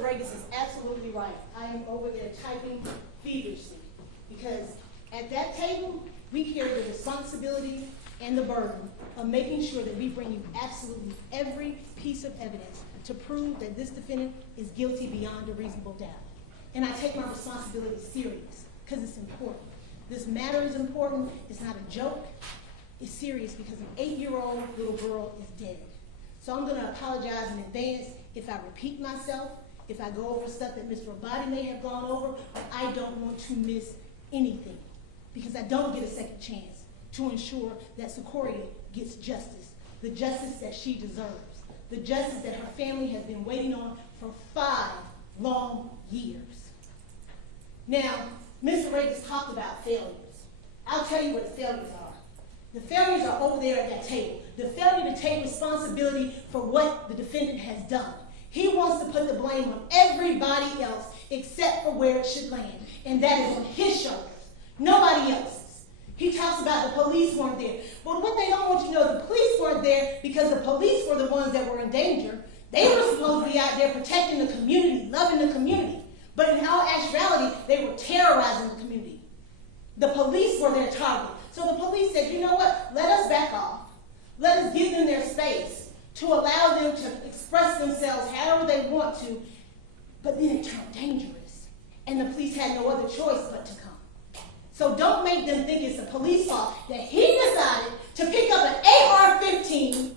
Mr. Regis is absolutely right. I am over there typing feverishly because at that table, we carry the responsibility and the burden of making sure that we bring you absolutely every piece of evidence to prove that this defendant is guilty beyond a reasonable doubt. And I take my responsibility serious because it's important. This matter is important. It's not a joke. It's serious because an 8-year-old little girl is dead. So I'm going to apologize in advance if I repeat myself, if I go over stuff that Mr. Abadi may have gone over, but I don't want to miss anything because I don't get a second chance to ensure that Secoriea gets justice, the justice that she deserves, the justice that her family has been waiting on for 5 long years. Now, Mr. Regis talked about failures. I'll tell you what the failures are. The failures are over there at that table. The failure to take responsibility for what the defendant has done. He wants to put the blame on everybody else except for where it should land, and that is on his shoulders, nobody else's. He talks about the police weren't there. But what they don't want you to know, the police weren't there because the police were the ones that were in danger. They were supposed to be out there protecting the community, loving the community. But in all actuality, they were terrorizing the community. The police were their target. So the police said, you know what, let us back off. Let us give them their space to allow them to express themselves however they want to. But then it turned dangerous. And the police had no other choice but to come. So don't make them think it's the police fault that he decided to pick up an AR-15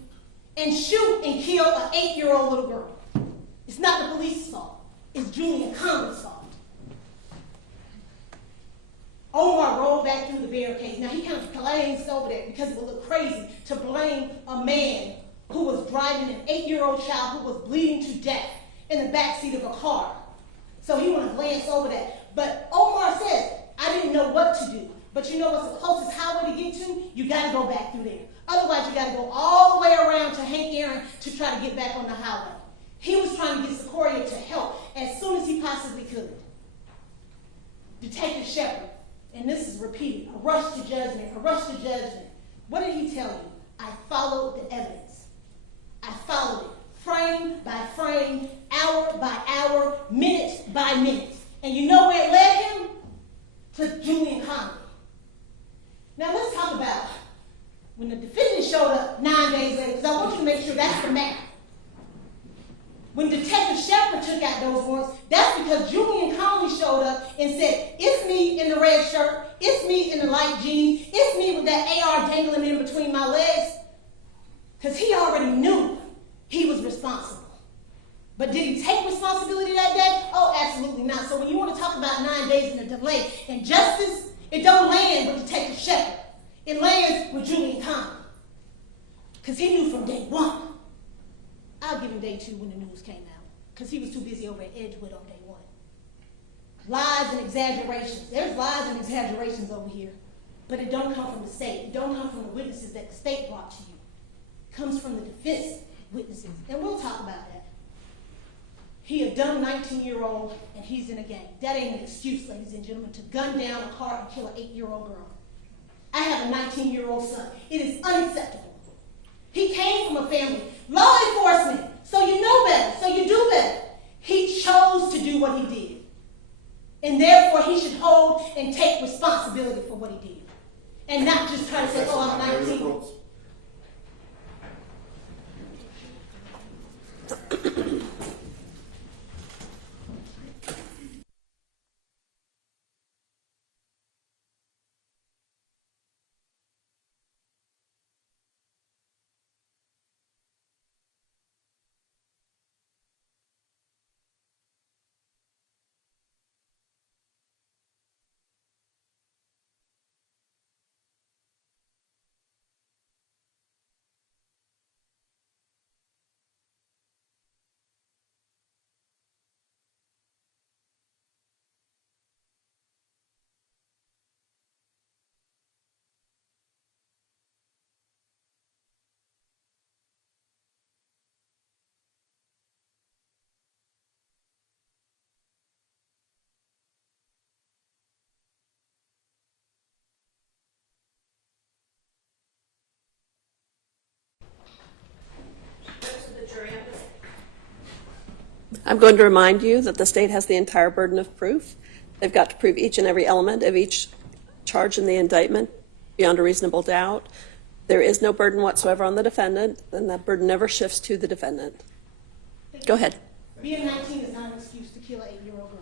and shoot and kill an 8-year-old little girl. It's not the police's fault. It's Julian Conley's fault. Omar rolled back through the barricades. Now, he kind of glanced over there because it would look crazy to blame a man who was driving an 8-year-old child who was bleeding to death in the backseat of a car. So he wanted to glance over that. But Omar said, I didn't know what to do. But you know what's the closest highway to get to? You got to go back through there. Otherwise, you got to go all the way around to Hank Aaron to try to get back on the highway. He was trying to get Secoriea to help as soon as he possibly could. Detective Shepard, and this is repeated, a rush to judgment, a rush to judgment. What did he tell you? I followed the evidence. I followed it, frame by frame, hour by hour, minute by minute. And you know where it led him? To Julian Conley. Now let's talk about when the defendant showed up 9 days later, because I want you to make sure that's the map. When Detective Shepard took out those warrants, that's because Julian Conley showed up and said, it's me in the red shirt, it's me in the light jeans, it's me with that AR dangling in between my legs. Because he already knew he was responsible. But did he take responsibility that day? Oh, absolutely not. So when you want to talk about 9 days and a delay and justice, it don't land with Detective Shepard. It lands with Julian Conley. Because he knew from day one. I'll give him day 2 when the news came out, because he was too busy over at Edgewood on day 1. Lies and exaggerations. There's lies and exaggerations over here, but it don't come from the state. It don't come from the witnesses that the state brought to you. It comes from the defense witnesses, and we'll talk about that. He a dumb 19-year-old, and he's in a gang. That ain't an excuse, ladies and gentlemen, to gun down a car and kill an 8-year-old girl. I have a 19-year-old son. It is unacceptable. He came from a family, law enforcement, so you know better, so you do better. He chose to do what he did. And therefore, he should hold and take responsibility for what he did. And not just try to say, oh, I'm 19. I'm going to remind you that the state has the entire burden of proof. They've got to prove each and every element of each charge in the indictment beyond a reasonable doubt. There is no burden whatsoever on the defendant, and that burden never shifts to the defendant. Go ahead. Being 19 is not an excuse to kill an 8-year-old girl.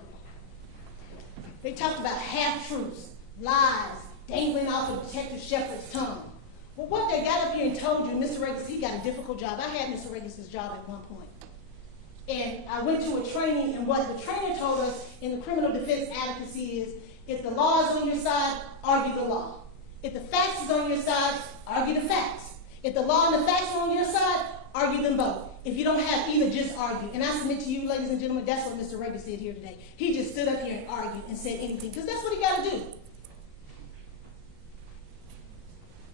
They talked about half-truths, lies, dangling off of Detective Shepard's tongue. Well, what they got up here and told you, Mr. Regis, he got a difficult job. I had Mr. Regis' job at one point. And I went to a training, and what the trainer told us in the criminal defense advocacy is, if the law is on your side, argue the law. If the facts is on your side, argue the facts. If the law and the facts are on your side, argue them both. If you don't have either, just argue. And I submit to you, ladies and gentlemen, that's what Mr. Regis did here today. He just stood up here and argued and said anything, because that's what he got to do.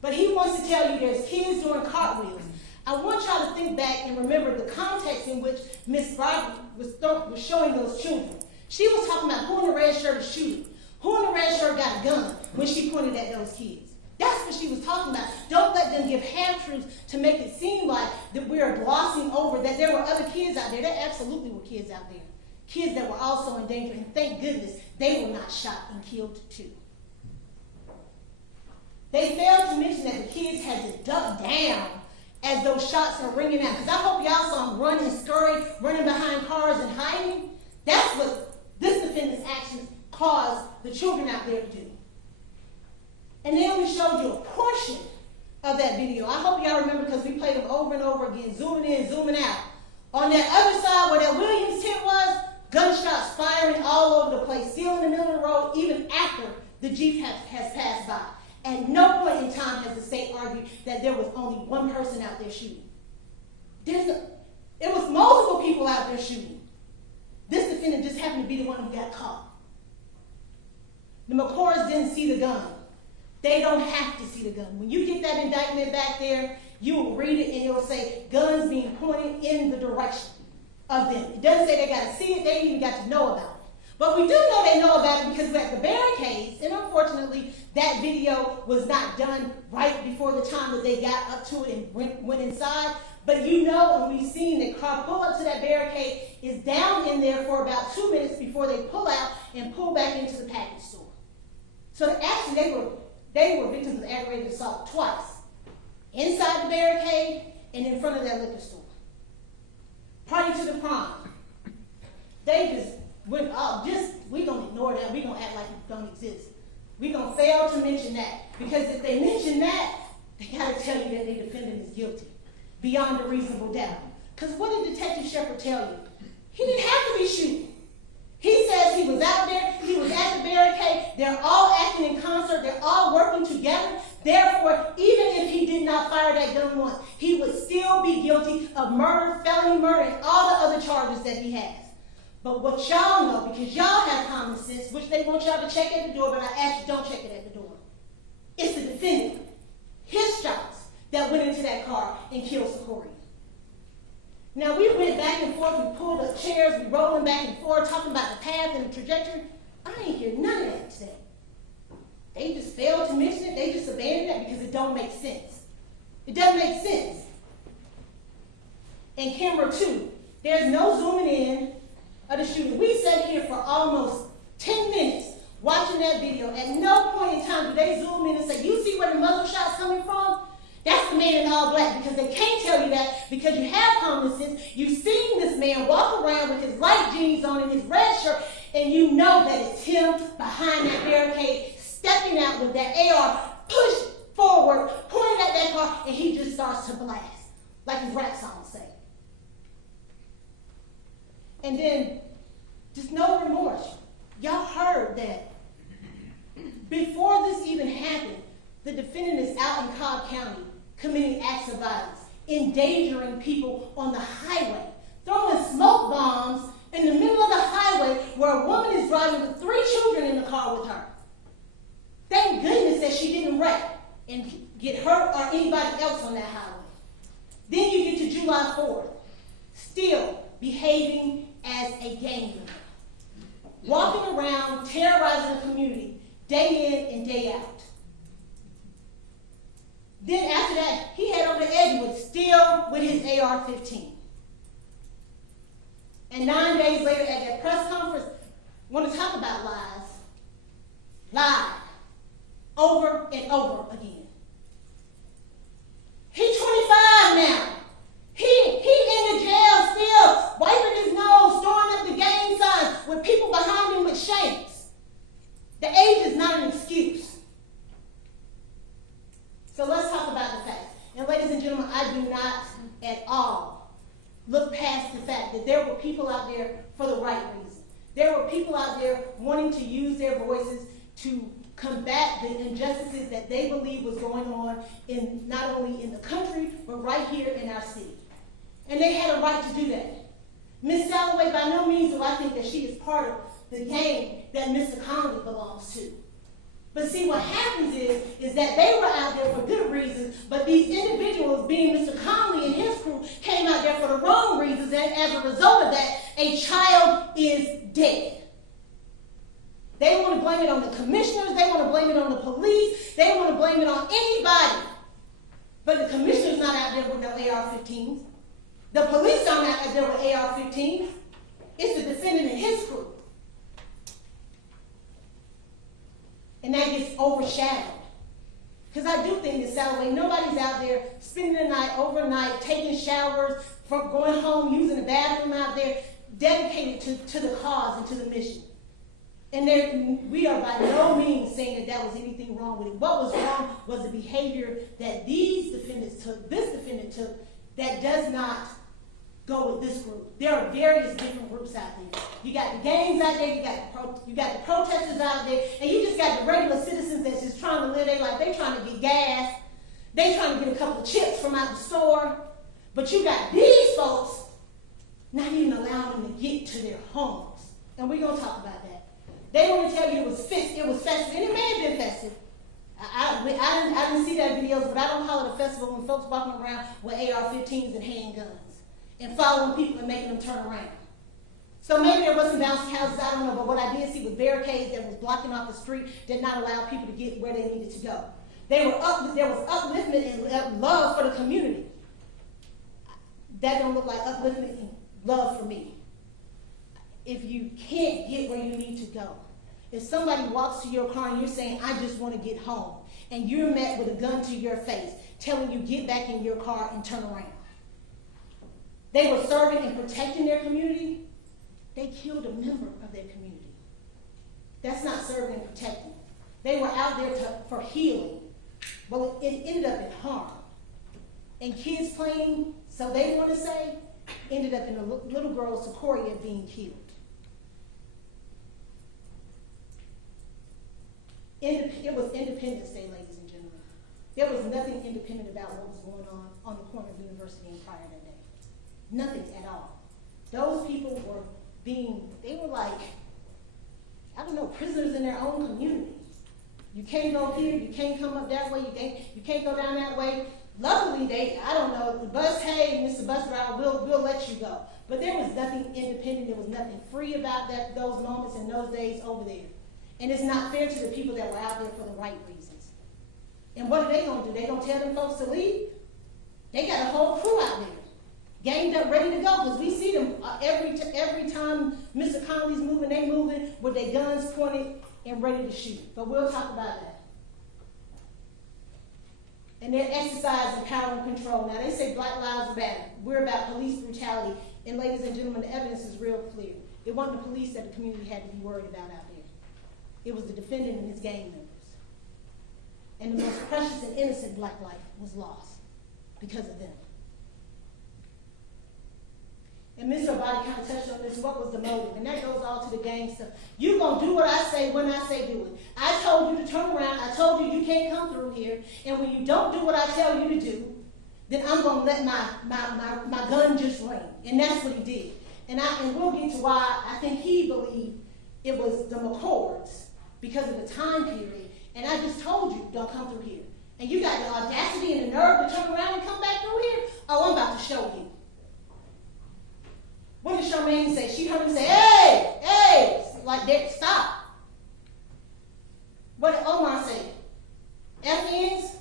But he wants to tell you there's kids doing cartwheels. I want y'all to think back and remember the context in which Miss Broderick was showing those children. She was talking about who in the red shirt is shooting. Who in the red shirt got a gun when she pointed at those kids? That's what she was talking about. Don't let them give half-truths to make it seem like that we are glossing over that there were other kids out there. There absolutely were kids out there. Kids that were also in danger, and thank goodness they were not shot and killed too. They failed to mention that the kids had to duck down as those shots are ringing out. Because I hope y'all saw them run and scurry, running behind cars and hiding. That's what this defendant's actions caused the children out there to do. And they only showed you a portion of that video. I hope y'all remember, because we played them over and over again, zooming in, zooming out. On that other side where that Williams tent was, gunshots firing all over the place, still in the middle of the road, even after the Jeep has passed by. At no point in time has the state argued that there was only one person out there shooting. It was multiple people out there shooting. This defendant just happened to be the one who got caught. The McCoys didn't see the gun. They don't have to see the gun. When you get that indictment back there, you will read it and it will say guns being pointed in the direction of them. It doesn't say they got to see it, they even got to know about it. But we do know they know about it because we're at the barricades, and unfortunately, that video was not done right before the time that they got up to it and went inside. But you know, and we've seen that car pull up to that barricade, is down in there for about 2 minutes before they pull out and pull back into the package store. So actually, they were victims of aggravated assault twice. Inside the barricade and in front of that liquor store. Party to the prom. They just went, we're going to ignore that. We're going to act like it don't exist. We're going to fail to mention that. Because if they mention that, they got to tell you that their defendant is guilty. Beyond a reasonable doubt. Because what did Detective Shepard tell you? He didn't have to be shooting. He says he was out there, he was at the barricade, they're all acting in concert, they're all working together. Therefore, even if he did not fire that gun once, he would still be guilty of murder, felony murder, and all the other charges that he has. But what y'all know, because y'all have common sense, which they want y'all to check at the door, but I ask you, don't check it at the door. It's the defendant, his shots, that went into that car and killed Secoriea. Now, we went back and forth, we pulled up chairs, we rolled them back and forth, talking about the path and the trajectory. I ain't hear none of that today. They just failed to mention it, they just abandoned that because it don't make sense. It doesn't make sense. And camera 2, there's no zooming in of the shooting. We sat here for almost 10 minutes watching that video. At no point in time do they zoom in and say, you see where the muzzle shot's coming from? That's the man in all black, because they can't tell you that because you have common sense. You've seen this man walk around with his light jeans on and his red shirt, and you know that it's him behind that barricade, stepping out with that AR, pushed forward, pointing at that car, and he just starts to blast, like his rap songs say. And then, just no remorse. Y'all heard that before this even happened, the defendant is out in Cobb County committing acts of violence, endangering people on the highway, throwing smoke bombs in the middle of the highway where a woman is driving with 3 children in the car with her. Thank goodness that she didn't wreck and get hurt or anybody else on that highway. Then you get to July 4th, still behaving as a gang member, walking around, terrorizing the community, day in and day out. Then after that, he headed over to Edgewood, still with his AR-15. And 9 days later at that press conference, want to talk about lies. Lied. Over and over again. He's 25 now. He in the jail still, wiping his nose, throwing up the gang signs with people behind him with shanks. The age is not an excuse. So let's talk about the facts. And ladies and gentlemen, I do not at all look past the fact that there were people out there for the right reason. There were people out there wanting to use their voices to combat the injustices that they believe was going on in not only in the country, but right here in our city. And they had a right to do that. Ms. Salloway, by no means do I think that she is part of the gang that Mr. Conley belongs to. But see, what happens is that they were out there for good reasons, but these individuals, being Mr. Conley and his crew, came out there for the wrong reasons, and as a result of that, a child is dead. They want to blame it on the commissioners, they want to blame it on the police, they want to blame it on anybody. But the commissioner's not out there with no AR-15s. The police aren't out there with AR-15s. It's the defendant and his crew. And that gets overshadowed. Because I do think that Salloway, nobody's out there spending the night, overnight, taking showers, from going home, using the bathroom out there, dedicated to the cause and to the mission. And we are by no means saying that was anything wrong with it. What was wrong was the behavior that these defendants took, this defendant took, that does not go with this group. There are various different groups out there. You got the gangs out there, you got the protesters out there, and you just got the regular citizens that's just trying to live their life. They trying to get gas. They trying to get a couple of chips from out the store. But you got these folks not even allowing them to get to their homes. And we're going to talk about that. They want to tell you it was festive, and it may have been festive. I didn't see that videos, but I don't call it a festival when folks walking around with AR-15s and handguns and following people and making them turn around. So maybe there was some bouncy houses, I don't know, but what I did see was barricades that was blocking off the street, did not allow people to get where they needed to go. There was upliftment and love for the community. That don't look like upliftment and love for me. If you can't get where you need to go, if somebody walks to your car and you're saying, I just want to get home, and you're met with a gun to your face, telling you get back in your car and turn around. They were serving and protecting their community. They killed a member of their community. That's not serving and protecting. They were out there for healing, but it ended up in harm. And kids playing, so they want to say, ended up in a little girl, Secoriea, being killed. It was Independence Day, ladies and gentlemen. There was nothing independent about what was going on the corner of University and Pryor that day. Nothing at all. Those people were they were like, I don't know, prisoners in their own community. You can't go here, you can't come up that way, you can't go down that way. Luckily, I don't know, the bus, hey, Mr. Bus Driver, we'll let you go. But there was nothing independent, there was nothing free about those moments in those days over there. And it's not fair to the people that were out there for the right reasons. And what are they going to do? They going to tell them folks to leave? They got a whole crew out there, ganged up, ready to go, because we see them every time Mr. Conley's moving, they moving with their guns pointed and ready to shoot. But we'll talk about that. And they're exercising power and control. Now, they say Black Lives Matter. We're about police brutality. And ladies and gentlemen, the evidence is real clear. It wasn't the police that the community had to be worried about out there. It was the defendant and his gang members. And the most precious and innocent black life was lost because of them. And Mr. Abadi kind of touched on this, what was the motive? And that goes all to the gang stuff. You're going to do what I say when I say do it. I told you to turn around. I told you you can't come through here. And when you don't do what I tell you to do, then I'm going to let my gun just ring. And that's what he did. And we'll get to why I think he believed it was the McCords because of the time period. And I just told you, don't come through here. And you got the audacity and the nerve to turn around and come back through here? Oh, I'm about to show you. What did Charmaine say? She heard him say, hey, like that, stop. What did Omar say? FNs,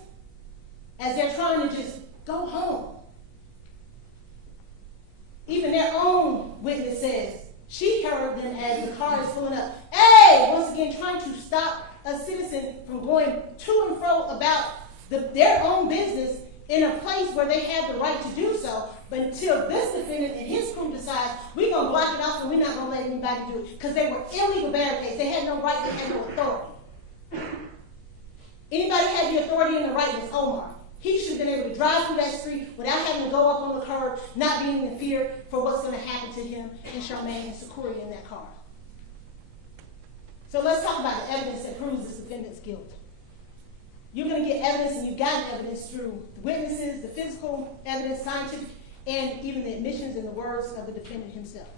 as they're trying to just go home. Even their own witness says, and as the car is pulling up, hey, once again trying to stop a citizen from going to and fro about their own business in a place where they have the right to do so. But until this defendant and his crew decides we're going to block it off and we're not going to let anybody do it, because they were illegal barricades. They had no right, they had no authority. Anybody had the authority and the right was Omar. He should have been able to drive through that street without having to go up on the curb, not being in fear for what's going to happen to him and Charmaine and Secoriea in that car. So let's talk about the evidence that proves this defendant's guilt. You're going to get evidence, and you've gotten evidence through the witnesses, the physical evidence, scientific, and even the admissions and the words of the defendant himself.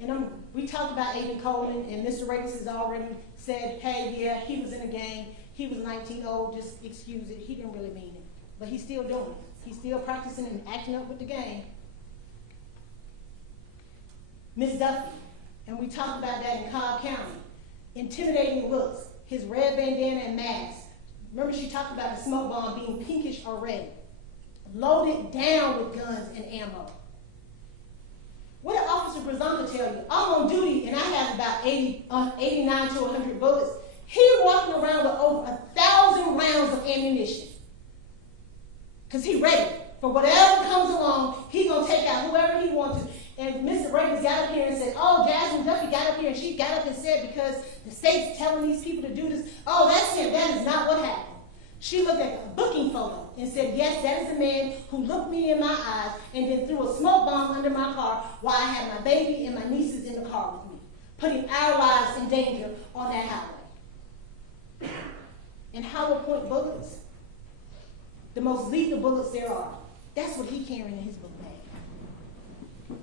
And we talked about Aiden Coleman, and Mr. Rakes has already said, hey, yeah, he was in a gang. He was 19, just excuse it. He didn't really mean it. But he's still doing it. He's still practicing and acting up with the gang. Miss Duffy, and we talked about that in Cobb County, intimidating looks, his red bandana and mask. Remember she talked about the smoke bomb being pinkish or red. Loaded down with guns and ammo. What did Officer Brazanga tell you? I'm on duty and I have about 89 to 100 bullets. He walking around with over 1,000 rounds of ammunition. Because he ready. For whatever comes along, he going to take out whoever he wants to. And Mr. Rakes got up here and said, oh, Jasmine Duffy got up here and she got up and said because the state's telling these people to do this. Oh, that's him. That is not what happened. She looked at the booking photo and said, yes, that is the man who looked me in my eyes and then threw a smoke bomb under my car while I had my baby and my nieces in the car with me, putting our lives in danger on that highway. And hollow point bullets, the most lethal bullets there are. That's what he carrying in his book bag.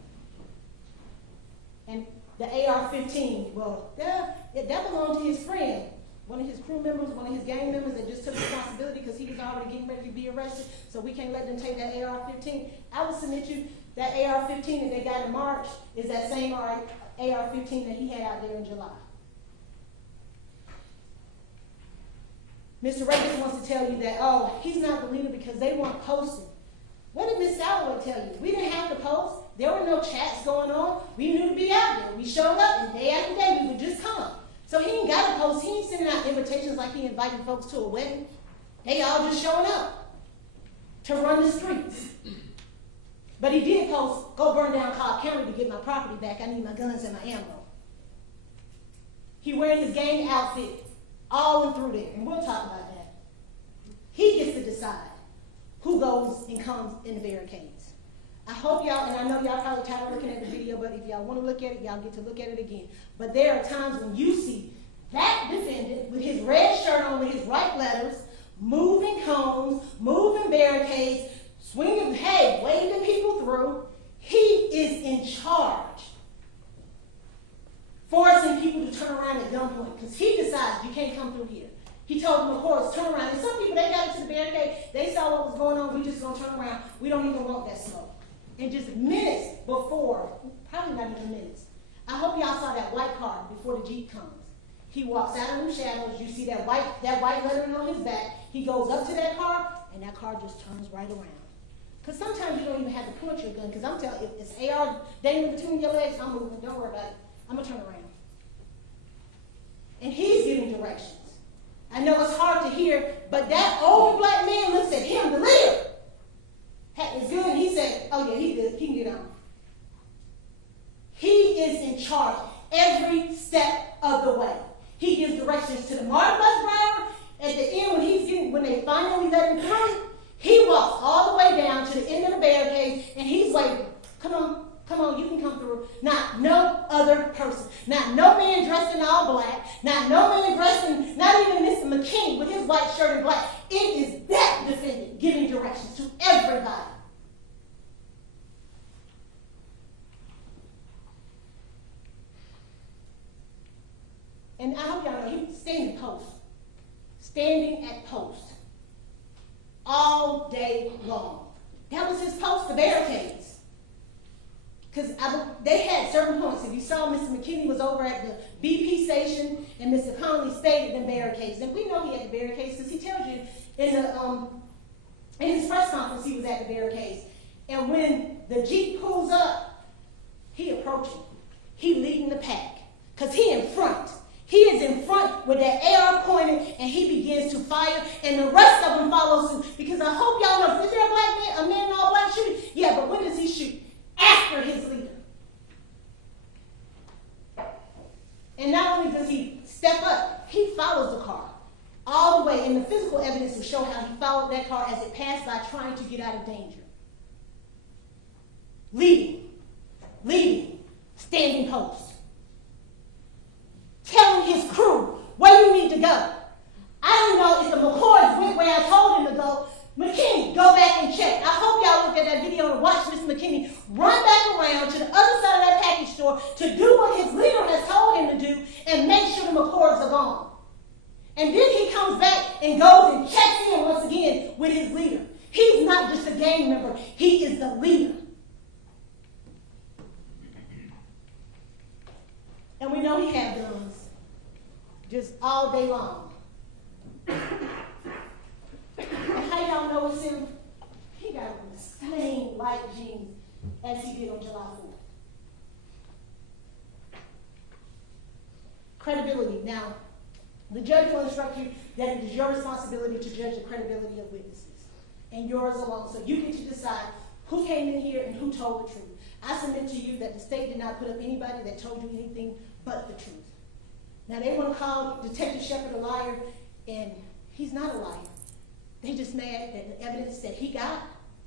And the AR-15, well, that belonged to his friend, one of his crew members, one of his gang members that just took responsibility because he was already getting ready to be arrested, so we can't let them take that AR-15. I would submit you that AR-15 that they got in March is that same AR-15 that he had out there in July. Mr. Rakes wants to tell you that, oh, he's not the leader because they weren't posting. What did Ms. Salloway tell you? We didn't have to post. There were no chats going on. We knew to be out there. We showed up, and day after day, we would just come. So he ain't got to post. He ain't sending out invitations like he inviting folks to a wedding. They all just showing up to run the streets. But he did post, go burn down Cobb County to get my property back. I need my guns and my ammo. He wearing his gang outfit all and through there, and we'll talk about that. He gets to decide who goes and comes in the barricades. I hope y'all, and I know y'all probably tired of looking at the video, but if y'all want to look at it, y'all get to look at it again. But there are times when you see that defendant with his red shirt on, with his white letters, moving cones, moving barricades, swinging, hey, waving people through. He is in charge, forcing people to turn around at gunpoint because he decides you can't come through here. He told them, of course, turn around. And some people, they got into the barricade. They saw what was going on. We just going to turn around. We don't even want that smoke. And just minutes before, probably not even minutes, I hope y'all saw that white car before the Jeep comes. He walks out of the shadows. You see that white lettering on his back. He goes up to that car, and that car just turns right around. Because sometimes you don't even have to point your gun. Because I'm telling you, if it's AR dangling between your legs, I'm moving. Don't worry about it. I'm going to turn around. And he's giving directions. I know it's hard to hear, but that older black man looks at him, the leader. It's good, and he said, oh yeah, he good. He can get on. He is in charge every step of the way. He gives directions to the MARTA bus driver. At the end, when they finally let him through, he walks all the way down to the end of the barricade, and he's waving. Come on, you can come through. Not no other person. Not no man dressed in all black. Not no man dressed in, not even Mr. McKinney with his white shirt and black. It is that defendant giving directions to everybody. And I hope y'all know, he was standing at post all day long. That was his post, the barricades. Because they had certain points. If you saw, Mr. McKinney was over at the BP station, and Mr. Conley stayed at the barricades. And we know he had the barricades because he tells you in his press conference he was at the barricades. And when the Jeep pulls up, He approaching. He leading the pack. Because he in front. He is in front with that AR pointed, and he begins to fire, and the rest of them follow suit. Because I hope y'all know, is there a black man, a man in all black shooting? Yeah, but when does he shoot? After his leader. And not only does he step up, he follows the car all the way, and the physical evidence will show how he followed that car as it passed by, trying to get out of danger. Leading, standing post. Telling his crew where you need to go. I don't know if the McCords went where I told him to go. McKinney, go back and check. I hope y'all looked at that video and watched Mr. McKinney run back around to the other side of that package store to do what his leader has told him to do and make sure the McCords are gone. And then he comes back and goes and checks in once again with his leader. He's not just a gang member. He is the leader. And we know he had guns just all day long. And how y'all know it's him? He got on the same light jeans as he did on July 4th. Credibility. Now, the judge will instruct you that it is your responsibility to judge the credibility of witnesses, and yours alone. So you get to decide who came in here and who told the truth. I submit to you that the state did not put up anybody that told you anything but the truth. Now, they want to call Detective Shepard a liar, and he's not a liar. They just mad that the evidence that he got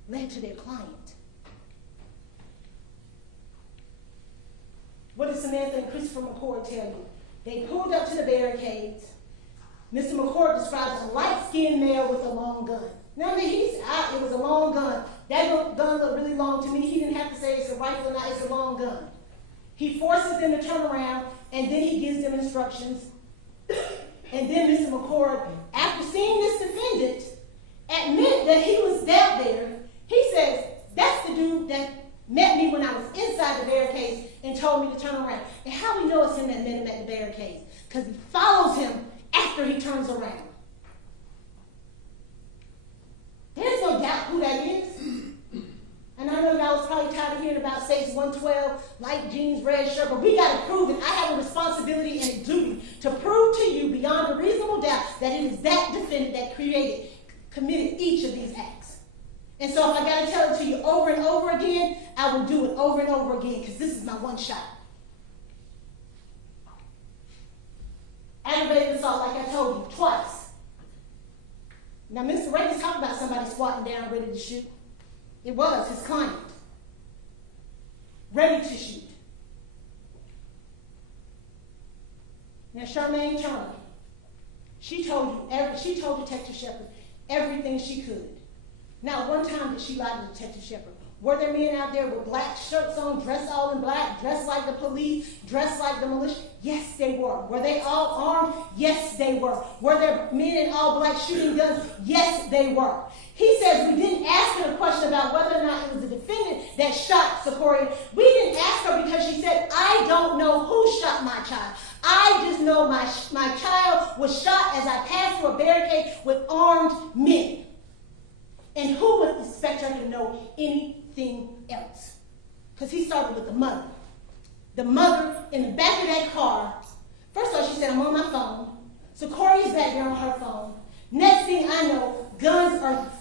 led to their client. What did Samantha and Christopher McCord tell you? They pulled up to the barricades. Mr. McCord describes a light-skinned male with a long gun. Now, I mean, it was a long gun. That gun looked really long to me. He didn't have to say it's a rifle or not, it's a long gun. He forces them to turn around, and then he gives them instructions. And then Mr. McCord, after seeing this defendant admit that he was out there, he says, that's the dude that met me when I was inside the barricades and told me to turn around. And how we know it's him that met him at the barricades? Because he follows him after he turns around. There's no doubt who that is. And I know y'all was probably tired of hearing about States 112, light jeans, red shirt, but we got to prove it. I have a responsibility and a duty to prove to you beyond a reasonable doubt that it is that defendant that committed each of these acts. And so if I got to tell it to you over and over again, I will do it over and over again because this is my one shot. Aggravated assault, like I told you, twice. Now, Mr. Ray is talking about somebody squatting down ready to shoot. It was his client. Ready to shoot. Now, Charmaine Turner, she told Detective Shepard everything she could. Not one time did she lie to Detective Shepard. Were there men out there with black shirts on, dressed all in black, dressed like the police, dressed like the militia? Yes, they were. Were they all armed? Yes, they were. Were there men in all black shooting guns? Yes, they were. He says we didn't ask her a question about whether or not it was the defendant that shot Secoriea. We didn't ask her because she said, I don't know who shot my child. I just know my child was shot as I passed through a barricade with armed men. And who would expect her to know anything else? Because he started with the mother. The mother in the back of that car. First of all, she said, I'm on my phone. Secoria's back there on her phone. Next thing I know,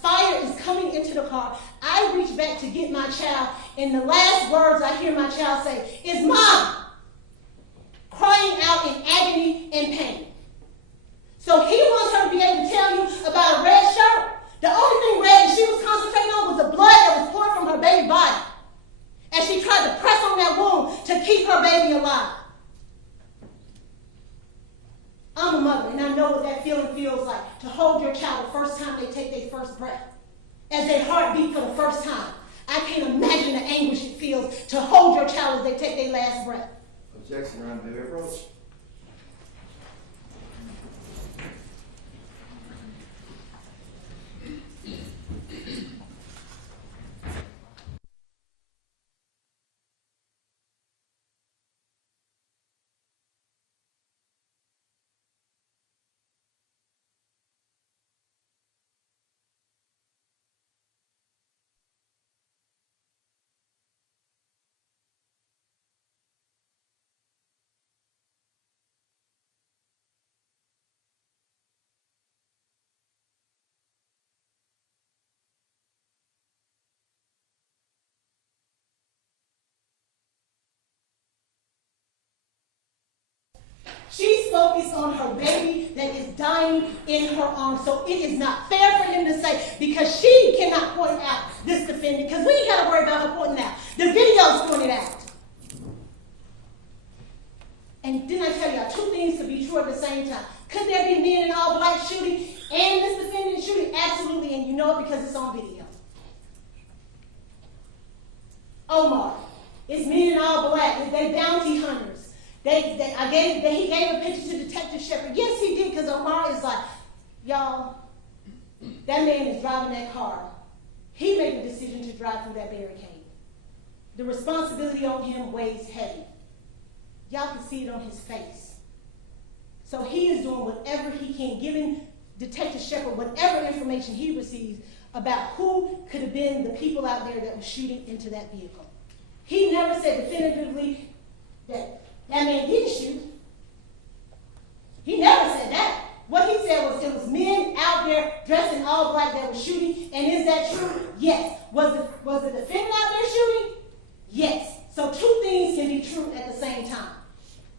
fire is coming into the car. I reach back to get my child, and the last words I hear my child say is, Mom! Crying out in agony and pain. So he wants her to be able to tell you about a red shirt. The only thing red that she was concentrating on was the blood that was pouring from her baby body as she tried to press on that wound to keep her baby alive. I'm a mother, and I know what that feeling feels like, to hold your child the first time they take their first breath, as their heart beat for the first time. I can't imagine the anguish it feels to hold your child as they take their last breath. Objection, Your Honor. May we approach? focused on her baby that is dying in her arms. So it is not fair for him to say, because she cannot point out this defendant, because we ain't got to worry about her pointing out. The video's pointed out. And didn't I tell y'all 2 things could be true at the same time? Could there be men in all black shooting and this defendant shooting? Absolutely, and you know it because it's on video. Omar, it's men in all black. They bounty hunters. He gave a picture to Detective Shepard. Yes, he did, because Omar is like, y'all, that man is driving that car. He made the decision to drive through that barricade. The responsibility on him weighs heavy. Y'all can see it on his face. So he is doing whatever he can, giving Detective Shepard whatever information he receives about who could have been the people out there that were shooting into that vehicle. He never said definitively that that man didn't shoot. He never said that. What he said was it was men out there dressed in all black that were shooting. And is that true? Yes. Was the defendant out there shooting? Yes. So 2 things can be true at the same time.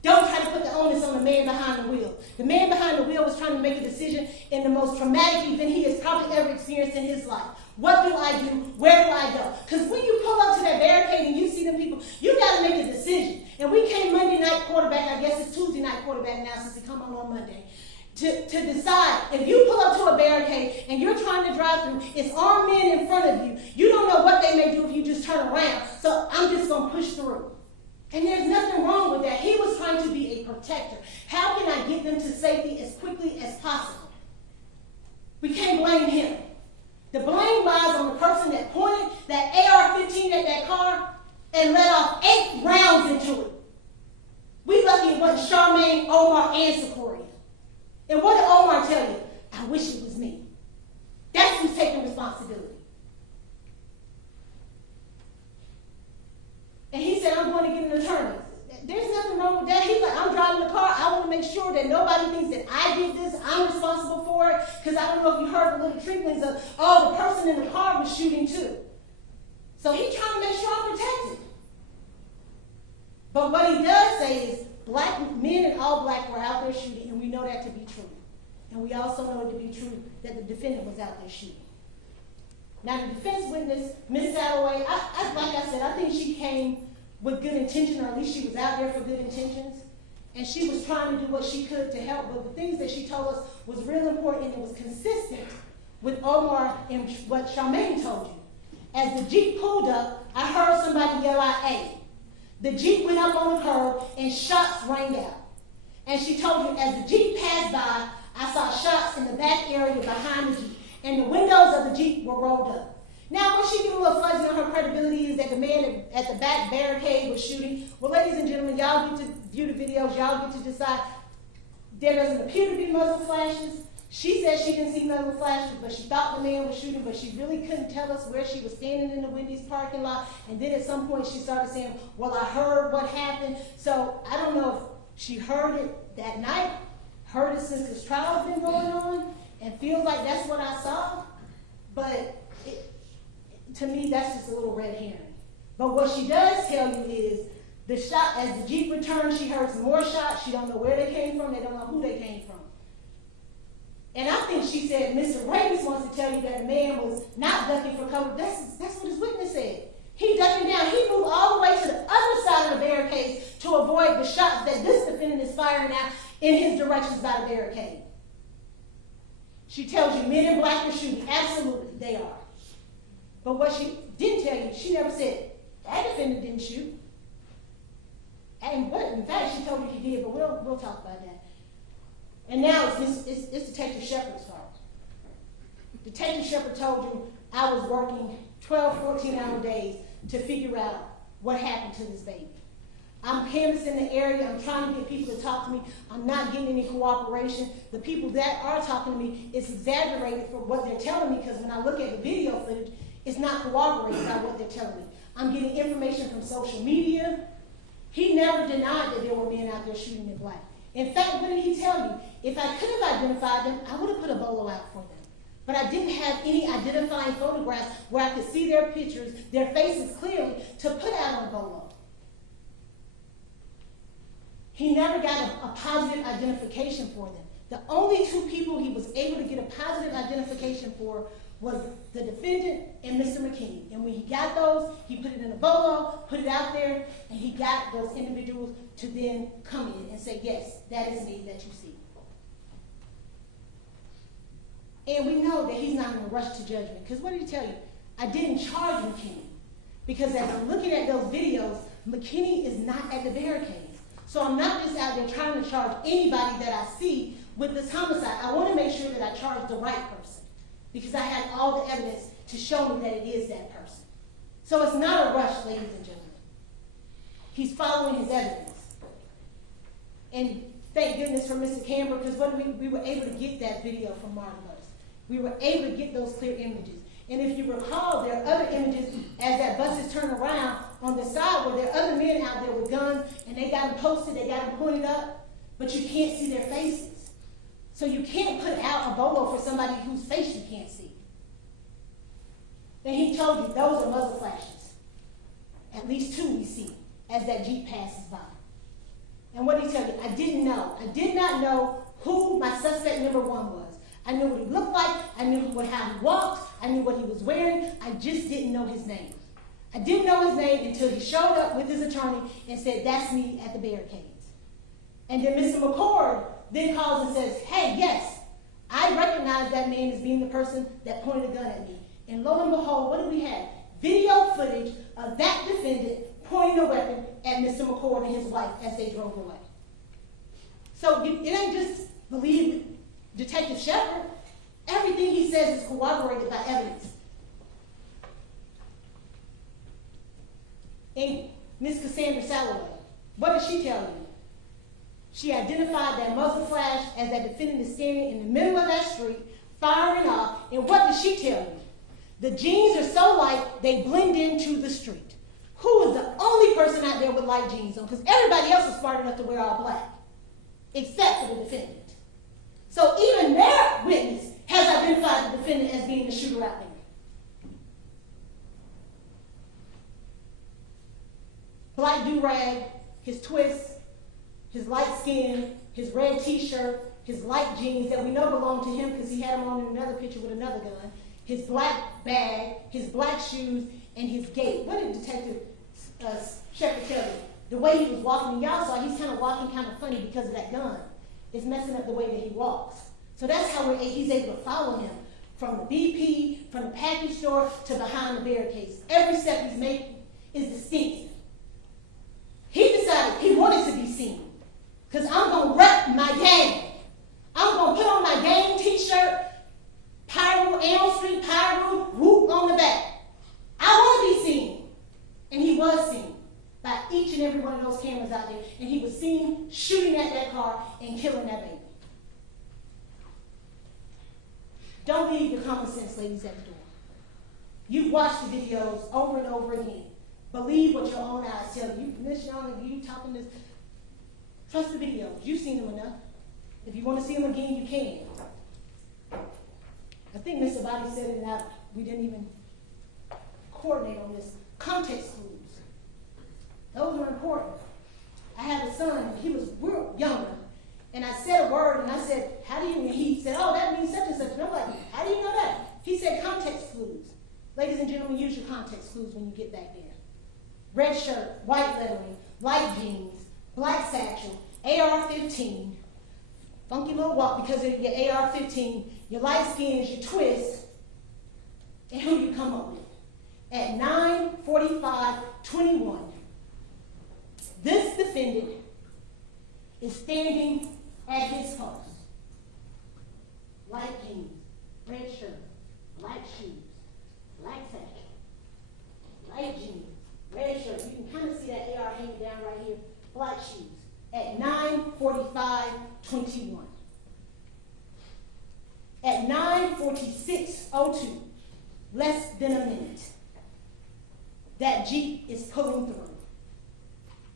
Don't try to put the onus on the man behind the wheel. The man behind the wheel was trying to make a decision in the most traumatic event he has probably ever experienced in his life. What do I do? Where do I go? Because when you pull up to that barricade and you see them people, you got to make a decision. And we came Monday night quarterback, I guess it's Tuesday night quarterback now since it come on Monday, to decide if you pull up to a barricade and you're trying to drive through, it's armed men in front of you. You don't know what they may do if you just turn around. So I'm just going to push through. And there's nothing wrong with that. He was trying to be a protector. How can I get them to safety as quickly as possible? We can't blame him. The blame lies on the person that pointed that AR-15 at that car and let off 8 rounds into it. We lucky it wasn't Charmaine, Omar, and Secoriea. And what did Omar tell you? I wish it was me. That's who's taking responsibility. And he said, I'm going to get an attorney. There's nothing wrong with that. He's like, I'm driving the car. I want to make sure that nobody thinks that I did this. I'm responsible for it. Because I don't know if you heard the little tricklings of, oh, the person in the car was shooting too. So he's trying to make sure I'm protected. But what he does say is black men and all black were out there shooting, and we know that to be true. And we also know it to be true that the defendant was out there shooting. Now, the defense witness, Ms. Salloway, like I said, I think she came with good intention, or at least she was out there for good intentions. And she was trying to do what she could to help. But the things that she told us was real important, and it was consistent with Omar and what Charmaine told you. As the Jeep pulled up, I heard somebody yell out, "A." The Jeep went up on the curb, and shots rang out. And she told you, as the Jeep passed by, I saw shots in the back area behind the Jeep. And the windows of the Jeep were rolled up. Now, what she get a little fuzzy on her credibility is that the man at the back barricade was shooting. Well, ladies and gentlemen, y'all get to view the videos. Y'all get to decide. There doesn't appear to be muzzle flashes. She said she didn't see muzzle flashes, but she thought the man was shooting, but she really couldn't tell us where she was standing in the Wendy's parking lot. And then at some point she started saying, well, I heard what happened. So I don't know if she heard it that night, heard it since this trial's been going on, and feels like that's what I saw. But to me, that's just a little red herring. But what she does tell you is the shot, as the Jeep returned, she heard some more shots. She don't know where they came from. They don't know who they came from. And I think she said, Mr. Ravis wants to tell you that the man was not ducking for cover. That's what his witness said. He ducking down. He moved all the way to the other side of the barricade to avoid the shots that this defendant is firing out in his directions by the barricade. She tells you men in black are shooting. Absolutely, they are. But what she didn't tell you, she never said, that defendant didn't shoot. And what, in fact, she told you he did, but we'll talk about that. And now it's Detective Shepard's fault. Detective Shepard told you I was working 12, 14-hour days to figure out what happened to this baby. I'm canvassing the area. I'm trying to get people to talk to me. I'm not getting any cooperation. The people that are talking to me, it's exaggerated for what they're telling me, because when I look at the video footage, it's not corroborated by what they're telling me. I'm getting information from social media. He never denied that there were men out there shooting in black. In fact, what did he tell you? If I could have identified them, I would have put a bolo out for them. But I didn't have any identifying photographs where I could see their pictures, their faces clearly, to put out on bolo. He never got a positive identification for them. The only two people he was able to get a positive identification for was the defendant and Mr. McKinney. And when he got those, he put it in a bolo, put it out there, and he got those individuals to then come in and say, yes, that is me that you see. And we know that he's not in a rush to judgment. Because what did he tell you? I didn't charge McKinney. Because as I'm looking at those videos, McKinney is not at the barricades. So I'm not just out there trying to charge anybody that I see with this homicide. I want to make sure that I charge the right person. Because I have all the evidence to show me that it is that person. So it's not a rush, ladies and gentlemen. He's following his evidence. And thank goodness for Mr. Camber, because we were able to get that video from Martin Bus. We were able to get those clear images. And if you recall, there are other images as that bus is turned around on the side where there are other men out there with guns, and they got them posted, they got them pointed up, but you can't see their faces. So you can't put out a bolo for somebody whose face you can't see. And he told you those are muzzle flashes. At least two we see as that Jeep passes by. And what did he tell you? I didn't know. I did not know who my suspect number one was. I knew what he looked like. I knew how he walked. I knew what he was wearing. I just didn't know his name. I didn't know his name until he showed up with his attorney and said, that's me at the barricades. And then Mr. McCord then calls and says, hey, yes, I recognize that man as being the person that pointed a gun at me. And lo and behold, what do we have? Video footage of that defendant pointing a weapon at Mr. McCord and his wife as they drove away. So it ain't just believe Detective Shepard. Everything he says is corroborated by evidence. And Miss Cassandra Salloway, what did she tell you? She identified that muzzle flash as that defendant is standing in the middle of that street, firing off. And what did she tell you? The jeans are so light, they blend into the street. Who is the only person out there with light jeans on? Because everybody else is smart enough to wear all black, except for the defendant. So even their witness has identified the defendant as being the shooter out there. Black do-rag, his twist, his light skin, his red t-shirt, his light jeans that we know belong to him because he had them on in another picture with another gun, his black bag, his black shoes, and his gait. What did Detective Shepard tell you? The way he was walking, and y'all saw he's kind of walking kind of funny because of that gun. It's messing up the way that he walks. So that's how he's able to follow him from the BP, from the package store to behind the barricades. Every step he's making is distinct. He decided he wanted to be seen because I'm going to rep my gang. I'm going to put on my gang t-shirt, Pyro, Elm Street, Pyro, whoop on the back. I want to be seen. And he was seen by each and every one of those cameras out there. And he was seen shooting at that car and killing that baby. Don't leave your common sense, ladies, at the door. You've watched the videos over and over again. Believe what your own eyes tell you. Miss Young, you talking this. Trust the videos. You've seen them enough. If you want to see them again, you can. I think Mr. Body said it out. We didn't even coordinate on this. Context clues. Those are important. I have a son. He was real younger. And I said a word, and I said, how do you, and he said, oh, that means such and such. And I'm like, how do you know that? He said context clues. Ladies and gentlemen, use your context clues when you get back there. Red shirt, white lettering, light jeans, black satchel, AR-15, funky little walk because of your AR-15, your light skin is your twist, and who you come up with. At 9:45:21, this defendant is standing at his post. Light jeans, red shirt, black shoes, black satchel, light jeans, red shirt. You can kind of see that AR hanging down right here. Black shoes. At 9:45:21. At 9:46:02, less than a minute, that Jeep is pulling through.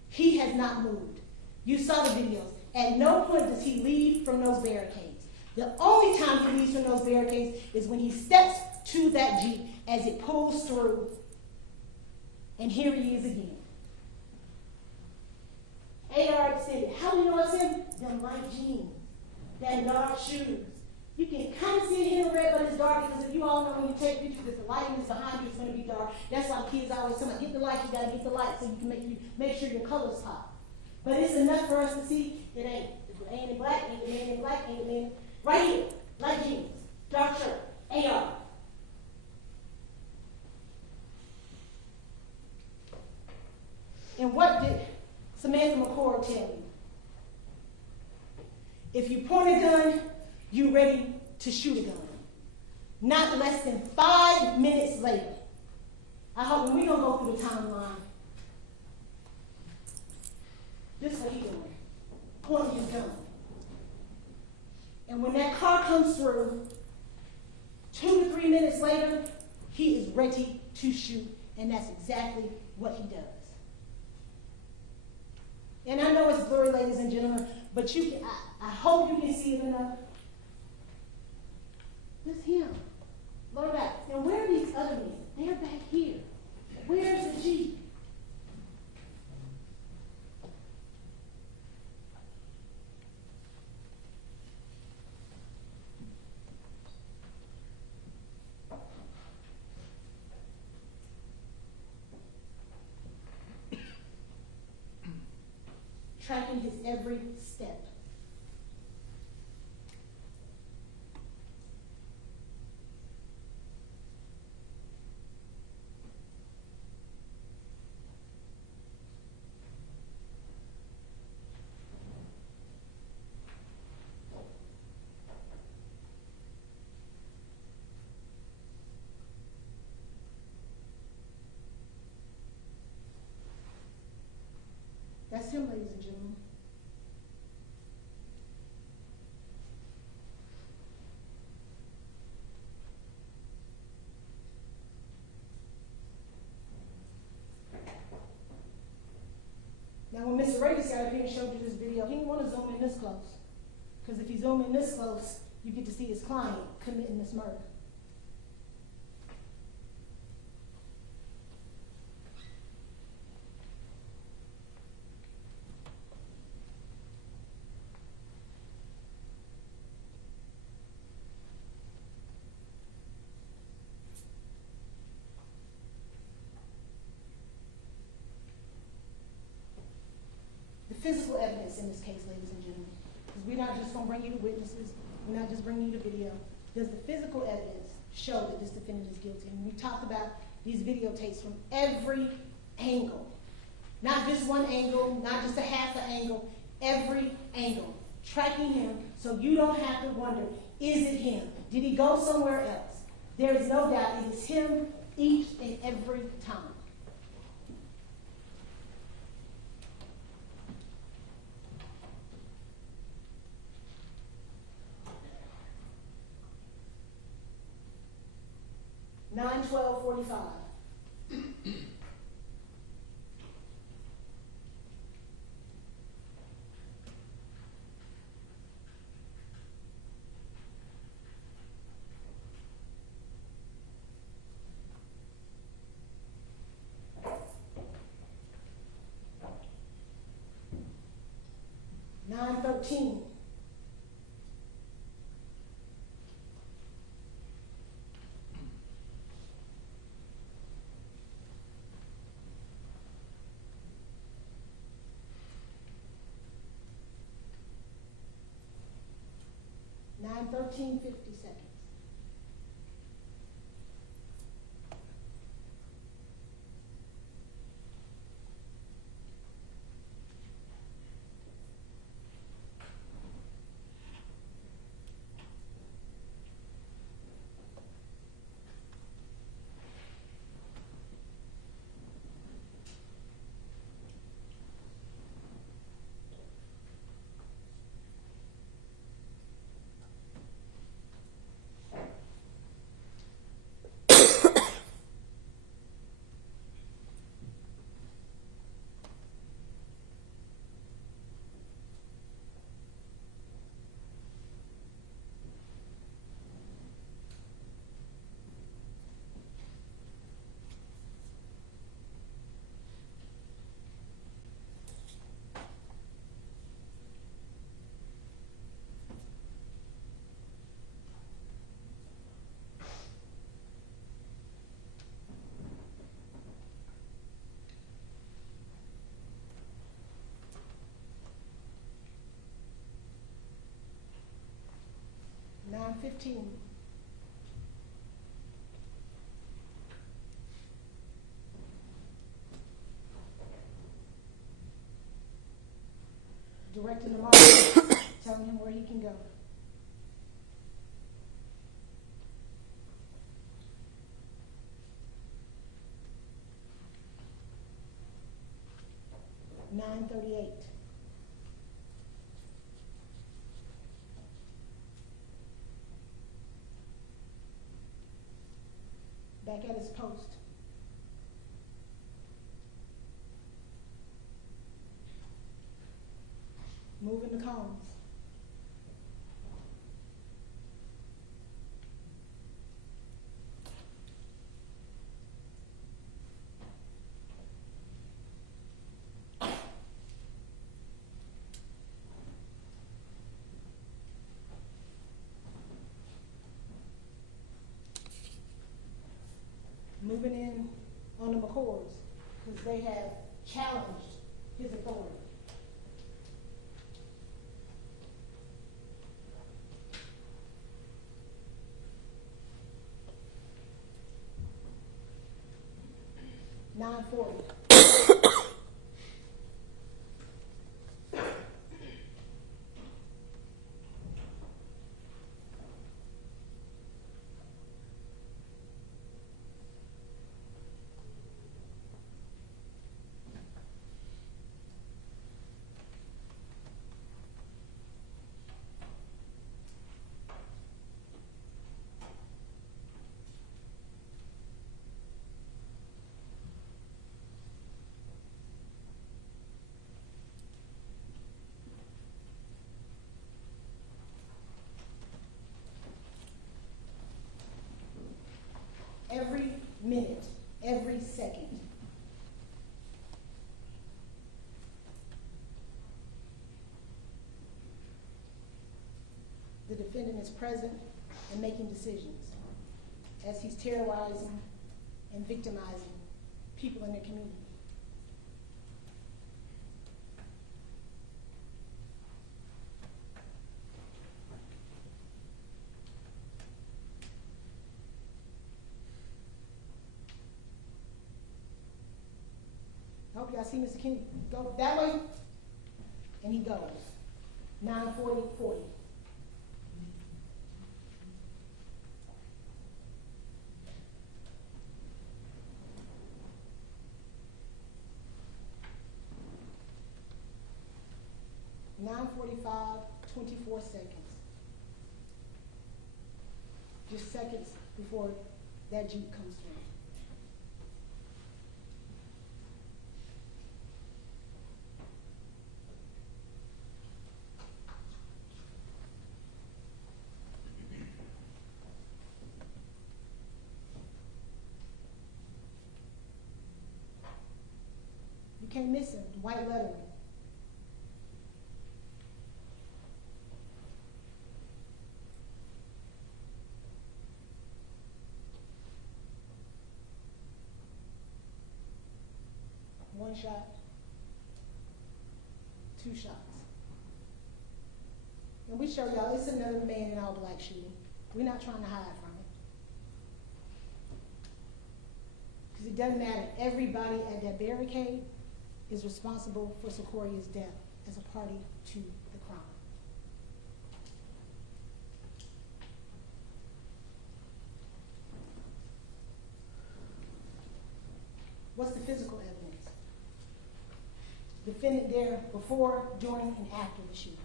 He has not moved. You saw the videos. At no point does he leave from those barricades. The only time he leaves from those barricades is when he steps to that Jeep as it pulls through. And here he is again. AR extended. How do you know it's him? Them light jeans, that dark shoes. You can kind of see it here in red, but it's dark because if you all know when you take pictures, if the lighting is behind you, it's going to be dark. That's why kids always tell me, get the light, you got to get the light so you can make sure your colors pop. But it's enough for us to see it ain't. It ain't in black, ain't the man in black, ain't the man. Right here, light jeans, dark shirt, AR. And what did Samantha McCord tell you? If you point a gun, you're ready to shoot a gun. Not less than 5 minutes later. I hope when we don't go through the timeline, this is what he's doing. Pointing his gun. And when that car comes through, 2 to 3 minutes later, he is ready to shoot. And that's exactly what he does. And I know it's blurry, ladies and gentlemen, but I hope you can see it enough. This him. Look back. Now where are these other men? They're back here. Where's the Jeep? Tracking his every step. That's him, ladies and gentlemen. Now, when Mr. Reyes got up here and showed you this video, he didn't want to zoom in this close. Because if you zoom in this close, you get to see his client committing this murder. Physical evidence in this case, ladies and gentlemen, because we're not just going to bring you the witnesses, we're not just bringing you the video. Does the physical evidence show that this defendant is guilty? And we talked about these videotapes from every angle, not just one angle, not just a half an angle, every angle, tracking him so you don't have to wonder, is it him? Did he go somewhere else? There is no doubt it is him each and every time. Nine 12:45. Nine 13. Nine 13, 50 seconds. 9:15. Directing the marshal, telling him where he can go. $9:38. Back at his post. Moving the cones. Moving in on the McCords, because they have challenged his authority. $9:40. Every minute, every second. The defendant is present and making decisions as he's terrorizing and victimizing people in their community. I hope y'all see Mr. King go that way, and he goes. 9:40. $9:45, 24 seconds. Just seconds before that Jeep comes through. You can't miss him, white lettering. One shot, two shots. And we show y'all it's another man in all black shooting. We're not trying to hide from it. Because it doesn't matter. Everybody at that barricade is responsible for Secoria's death as a party to the crime. What's the physical evidence? Defendant there before, during, and after the shooting.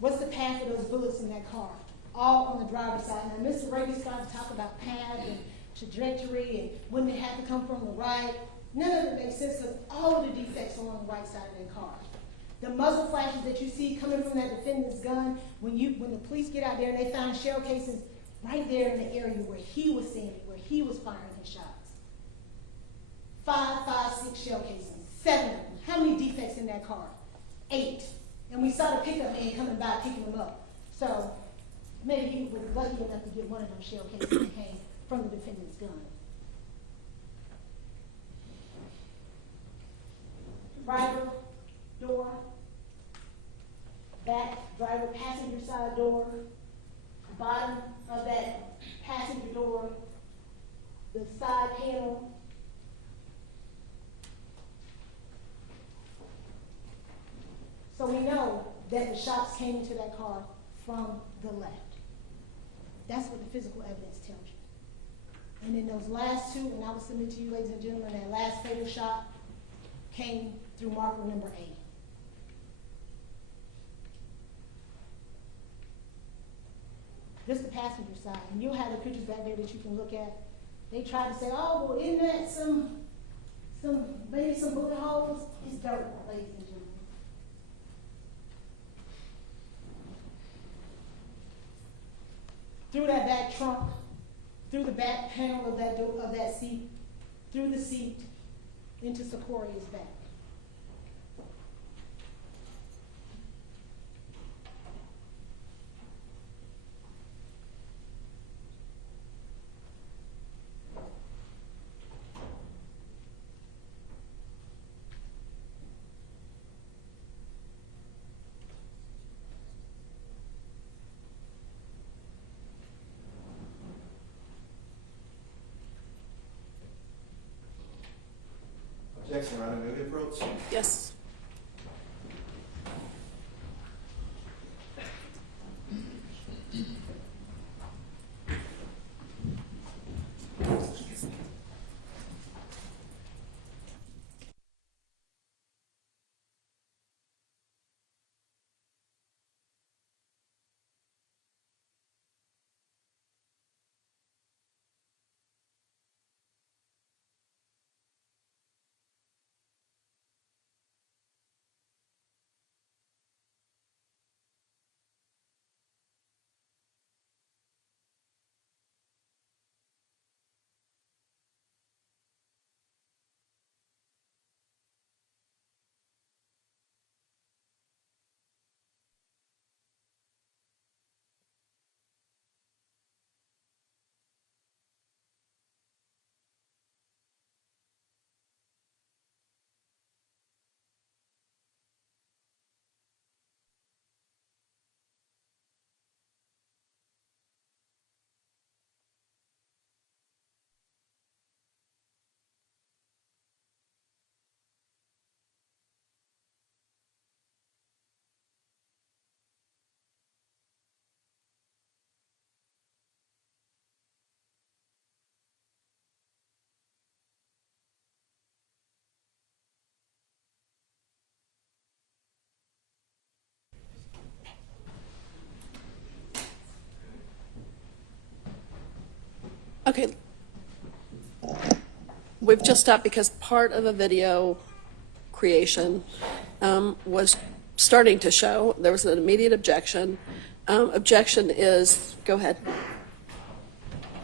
What's the path of those bullets in that car? All on the driver's side. Now, Mr. Raby's started to talk about path and trajectory and when they have to come from the right. None of it makes sense because all of the defects are on the right side of that car. The muzzle flashes that you see coming from that defendant's gun, when the police get out there and they find shell casings right there in the area where he was standing, where he was firing his shots. 6 shell casings, 7 of them. How many defects in that car? 8. And we saw the pickup man coming by picking them up. So maybe he was lucky enough to get one of them shell casings that came from the defendant's gun. Driver door, back, driver passenger side door, bottom of that passenger door, the side panel. So we know that the shots came into that car from the left. That's what the physical evidence tells you. And then those last two, and I will submit to you, ladies and gentlemen, that last fatal shot came through marker number 8. This is the passenger side, and you'll have the pictures back there that you can look at. They tried to say, oh, well, isn't that maybe some bullet holes? It's dirt, ladies and gentlemen. Through that back trunk, through the back panel of that door, of that seat, through the seat, into Secoria's back. Objection, Your Honor, may we approach? Yes. Okay. We've just stopped because part of the video creation was starting to show. There was an immediate objection. Objection is, go ahead.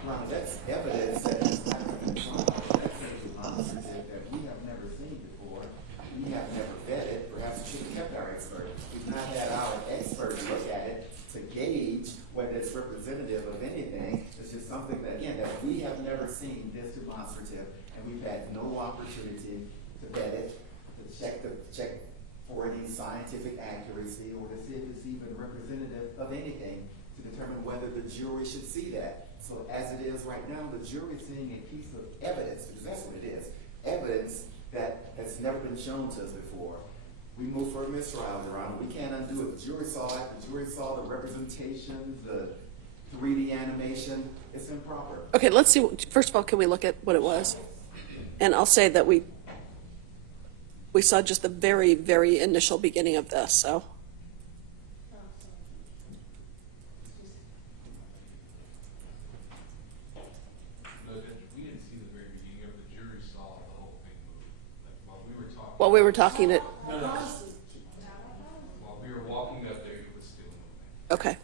Ron, that's evidence that is not been trial. That's a demonstrative that we have never seen before. We have never vetted. Perhaps we should have kept our expert. We've not had our expert look at it to gauge whether it's representative of anything. It's just something that, again, that we have never seen this demonstrative, and we've had no opportunity to vet it, to check for any scientific accuracy, or to see if it's even representative of anything, to determine whether the jury should see that. So as it is right now, the jury is seeing a piece of evidence, because that's what it is, evidence that has never been shown to us before. We move for a mistrial, Your Honor. We can't undo it. The jury saw it. The jury saw the representation, the 3D animation. It's improper. Okay, let's see. First of all, can we look at what it was? And I'll say that we saw just the very, very initial beginning of this, so. We didn't see the very beginning of it. The jury saw the whole thing move. Like, while we were talking. While we were talking it. While we were walking up there, it was still moving. Okay.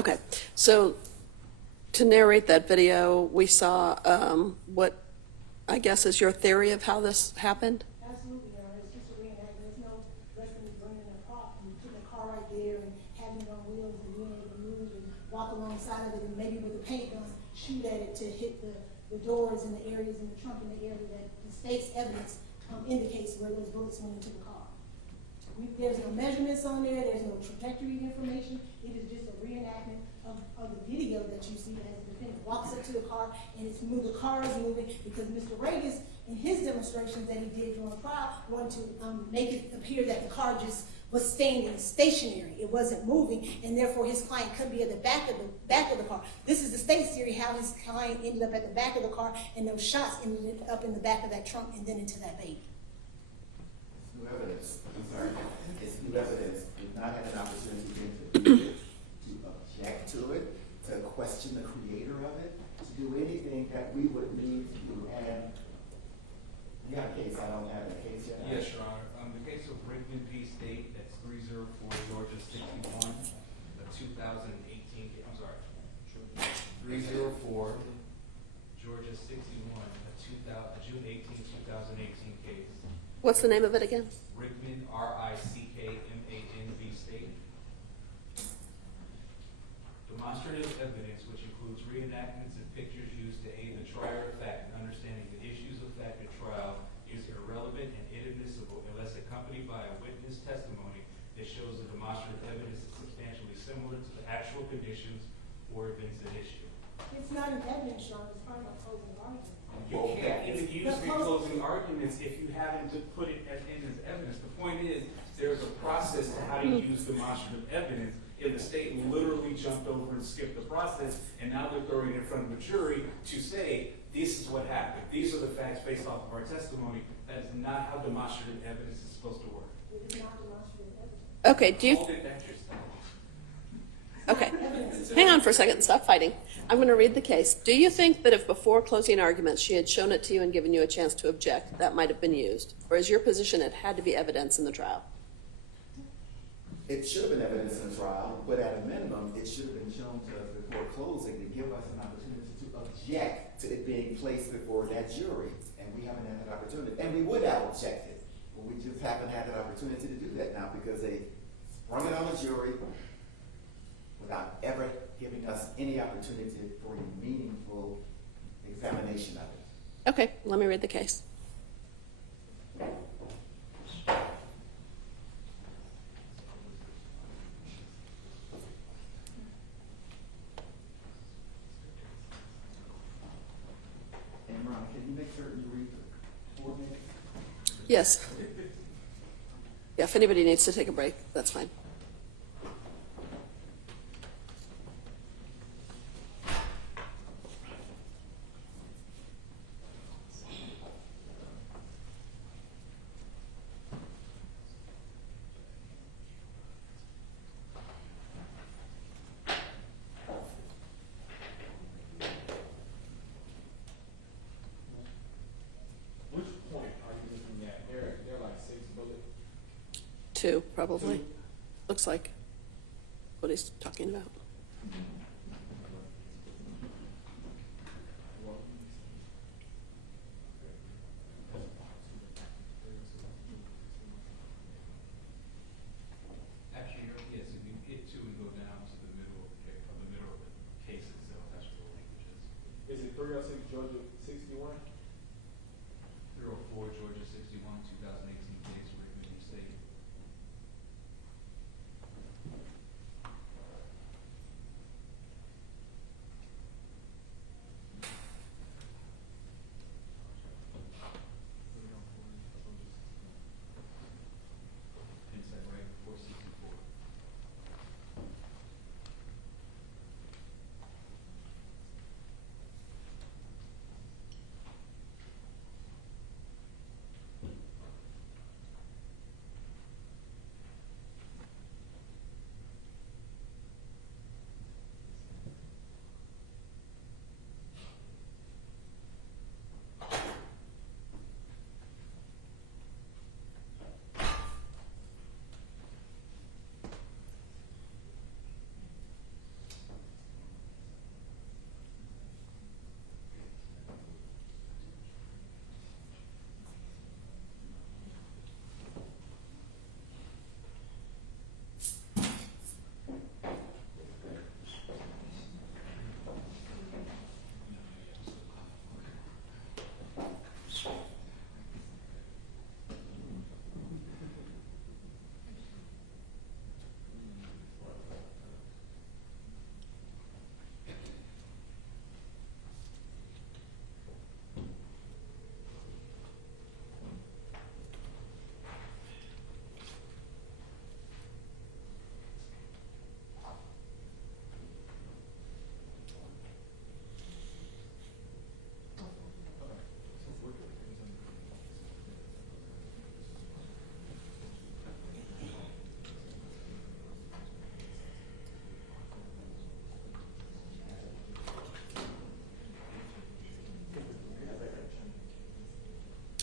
Okay, so to narrate that video, we saw what I guess is your theory of how this happened? Absolutely, Your Honor. It's just a reenactment. There's no less than bringing a car and putting a car right there and having it on wheels and being able to move and walk alongside of it and maybe with a paint gun shoot at it to hit the doors and the areas in the trunk and the area that the state's evidence indicates where those bullets went into the car. There's no measurements on there. There's no trajectory information. It is just a reenactment of the video that you see as the defendant walks up to the car and it's the car is moving because Mr. Regas, in his demonstrations that he did during trial, wanted to make it appear that the car just was standing stationary. It wasn't moving, and therefore his client could be at the back of the car. This is the state's theory how his client ended up at the back of the car, and those shots ended up in the back of that trunk and then into that baby. New evidence, I'm sorry, it's new evidence. We've not had an opportunity to view it, to object to it, to question the creator of it, to do anything that we would need to do. And you have a case, I don't have a case yet. Yes, Your Honor. The case of Brinkman v. State, that's 304 Georgia 61, the 2018, I'm sorry, 304 Georgia 61, the June 18, 2018 case. What's the name of it again? Rickman, R-I-C-K-M-A-N v. State. Demonstrative evidence, which includes reenactments and pictures used to aid the trier of fact in understanding the issues of fact at trial, is irrelevant and inadmissible unless accompanied by a witness testimony that shows the demonstrative evidence is substantially similar to the actual conditions or events at issue. It's not an evidence, Sean. It's part of a closing argument. You can't even use closing arguments if you haven't put it in as evidence. The point is, there's a process to how to use demonstrative evidence. If the state literally jumped over and skipped the process, and now they're throwing it in front of a jury to say, this is what happened. These are the facts based off of our testimony. That is not how demonstrative evidence is supposed to work. It is not demonstrative evidence. Okay, do you, Hold it back yourself. okay, hang on for a second, stop fighting. I'm going to read the case. Do you think that if before closing arguments she had shown it to you and given you a chance to object, that might have been used? Or is your position it had to be evidence in the trial? It should have been evidence in the trial, but at a minimum, it should have been shown to us before closing to give us an opportunity to object to it being placed before that jury. And we haven't had that opportunity. And we would have objected, but we just haven't had that opportunity to do that now because they sprung it on the jury without ever giving us any opportunity for a meaningful examination of it. Okay, let me read the case. And Ron, can you make certain you read the coordinates? Yes. Yeah, if anybody needs to take a break, that's fine. Which point are you looking at? They're like 6 bullets. 2, probably. Looks like what he's talking about. Actually, yes, if you hit 2 and go down to the middle of the case itself, that's what the language is. Is it 306 Georgia 61? 304 Georgia 61, 2018 case, Rickman v. State. Inside right, 464.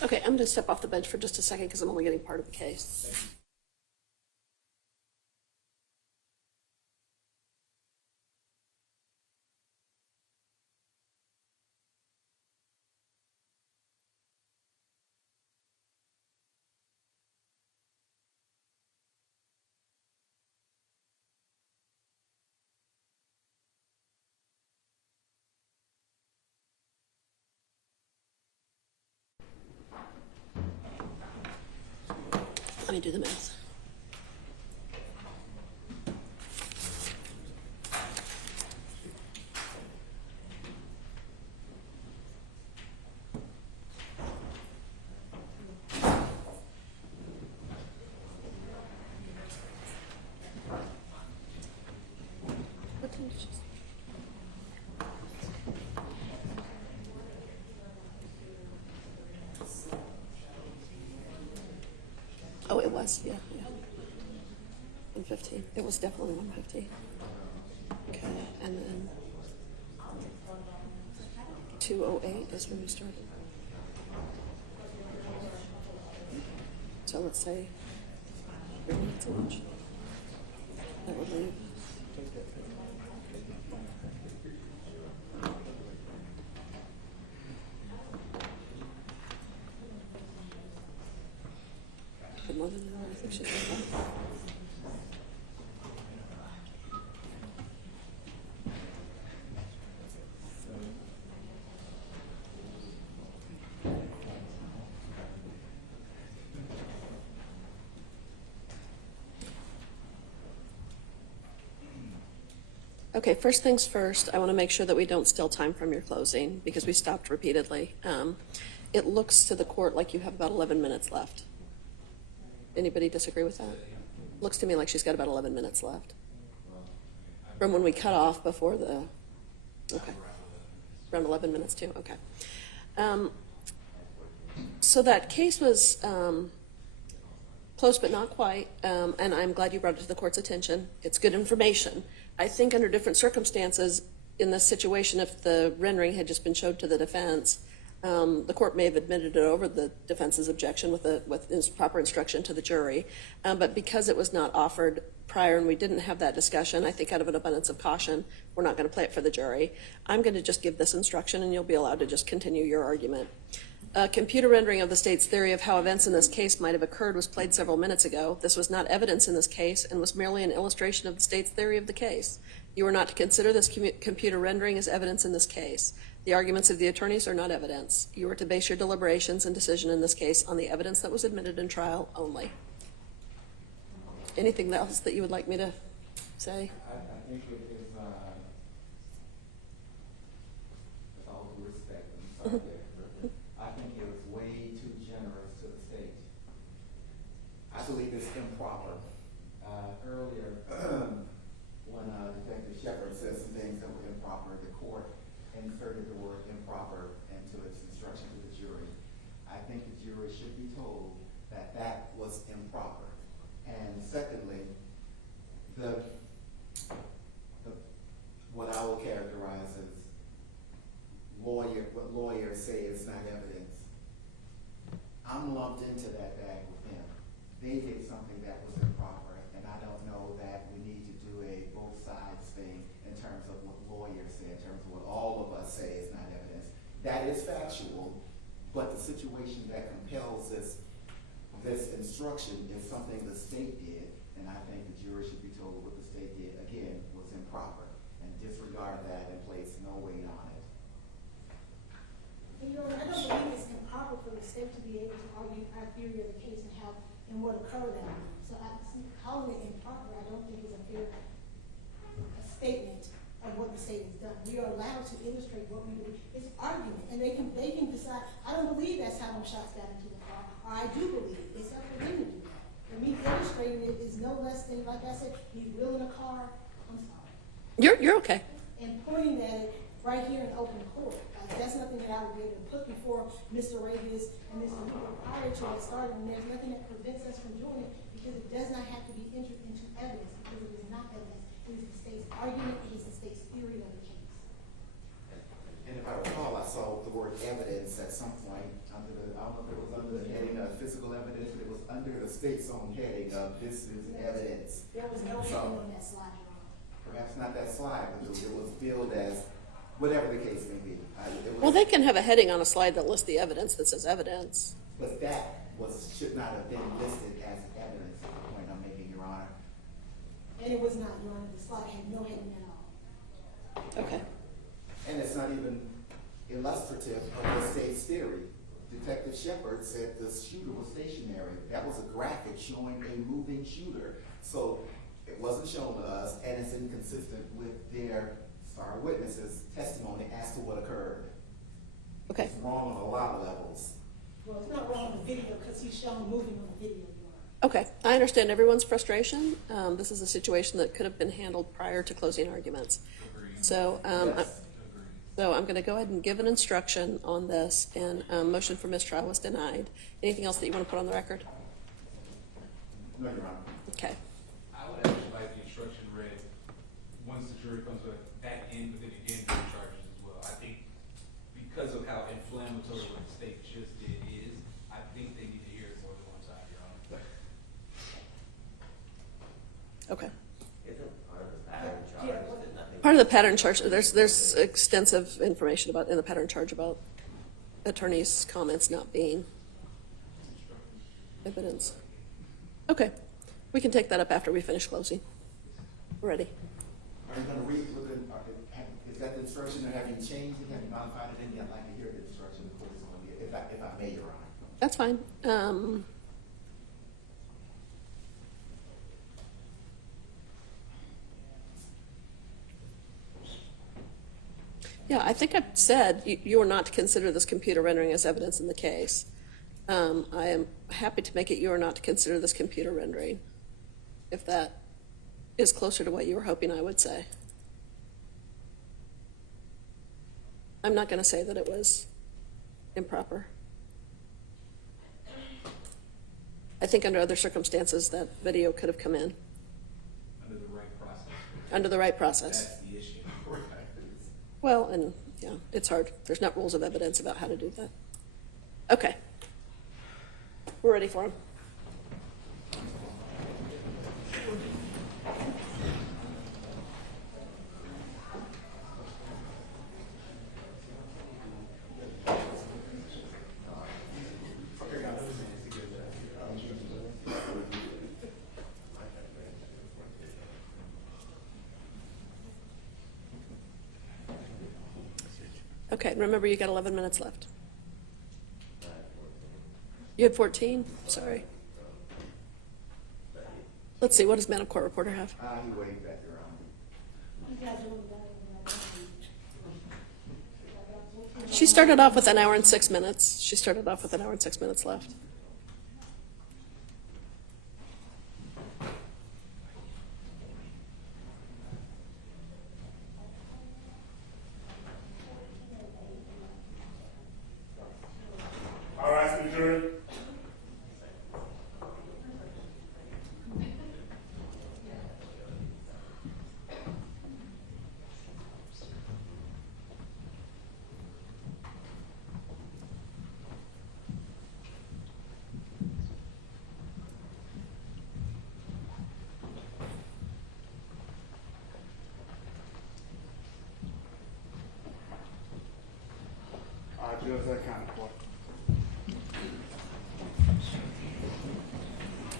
Okay, I'm going to step off the bench for just a second because I'm only getting part of the case. Let me do the math. What time did you say? Oh, it was, yeah. 1:15. It was definitely 1:15. Okay, and then 2:08 is when we started. So let's say 3 minutes of lunch. That would leave. More than an hour, I think she's okay. Okay, first things first, I want to make sure that we don't steal time from your closing because we stopped repeatedly. It looks to the court like you have about 11 minutes left. Anybody disagree with that? Looks to me like she's got about 11 minutes left. From when we cut off before the, okay. Around 11 minutes too, okay. So that case was close but not quite, and I'm glad you brought it to the court's attention. It's good information. I think under different circumstances in this situation, if the rendering had just been showed to the defense, the court may have admitted it over the defense's objection with proper instruction to the jury. But because it was not offered prior and we didn't have that discussion, I think out of an abundance of caution, we're not going to play it for the jury. I'm going to just give this instruction and you'll be allowed to just continue your argument. Computer rendering of the state's theory of how events in this case might have occurred was played several minutes ago. This was not evidence in this case and was merely an illustration of the state's theory of the case. You are not to consider this computer rendering as evidence in this case. The arguments of the attorneys are not evidence. You are to base your deliberations and decision in this case on the evidence that was admitted in trial only. Anything else that you would like me to say? I think it is, with all due respect, I'm sorry, I think it was way too generous to the state. I believe it's improper. Earlier, when Detective Shepard said some things that were improper, the court inserted the word improper into its instruction to the jury. I think the jury should be told that that was improper. And secondly, what I will characterize as what lawyers say is not evidence. I'm lumped into that bag with them. They did something that was improper, and I don't know that we need to do a both sides thing in terms of what lawyers say, in terms of what all of us say is not evidence. That is factual, but the situation that compels this instruction is something the state did, and I think the jury should be told what the state did, again, was improper, and disregard that and place no weight on it. And, I don't believe it's improper for the state to be able to argue our theory of the case and how and what occurred out of it. So calling it improper, I don't think is a fair statement of what the state has done. We are allowed to illustrate what we believe. It's argument, and they can decide. I don't believe that's how them shots got into the car, or I do believe it. It's up to them to do that. For me, illustrating it is no less than, like I said, he's wheeling a car. I'm sorry. You're okay. And pointing at it right here in open court. That's nothing that I would be able to put before Mr. Rabius and Mr. Weaver prior to it starting. And there's nothing that prevents us from doing it because it does not have to be entered into evidence because it is not evidence. It is the state's argument. It is the state's theory of the case. And if I recall, I saw the word evidence at some point under the, I don't know if it was under the heading of physical evidence, but it was under the state's own heading of this is evidence. There was no So, heading on that slide, Your Honor. perhaps not that slide, but it was billed as whatever the case may be. Well, they can have a heading on a slide that lists the evidence that says evidence. But that should not have been listed as evidence at the point I'm making, Your Honor. And it was not, Your Honor. The slide had no heading at all. Okay. And it's not even illustrative of the state's theory. Detective Shepard said the shooter was stationary. That was a graphic showing a moving shooter. So it wasn't shown to us, and it's inconsistent with their star witnesses' testimony as to what occurred. Okay. It's wrong on a lot of levels. Well, it's not wrong on the video because he's shown moving on the video, Your Honor. Okay, I understand everyone's frustration. This is a situation that could have been handled prior to closing arguments. So, Yes. so I'm going to go ahead and give an instruction on this, and motion for mistrial was denied. Anything else that you want to put on the record? No, Your Honor. Okay. I would actually like the instruction read once the jury comes back in, but then again, the charges as well. I think because of how inflammatory what the state just did is, I think they need to hear it more than one time, Your Honor. Okay. Isn't part of the pattern charge that nothing? Part of the pattern charge, there's extensive information about, in the pattern charge about attorneys' comments not being evidence. Okay, we can take that up after we finish closing. We're ready. Are you going to read within, is that the instruction, or have you changed it, have you modified it any? I'd like to hear the instruction before this one, if I may, Your Honor. That's fine. Yeah, I think I've said you are not to consider this computer rendering as evidence in the case. I am happy to make it you are not to consider this computer rendering, if that is closer to what you were hoping I would say. I'm not going to say that it was improper. I think under other circumstances that video could have come in. Under the right process. Under the right process. That's the issue. Well, and yeah, it's hard. There's not rules of evidence about how to do that. Okay. We're ready for him. Okay, remember you got 11 minutes left. You had 14? Sorry. Let's see, what does Madam Court Reporter have? He waved back around. You guys really got it. She started off with an hour and 6 minutes. She started off with an hour and 6 minutes left. All right, to the jury. All right, Judge, that kind of court.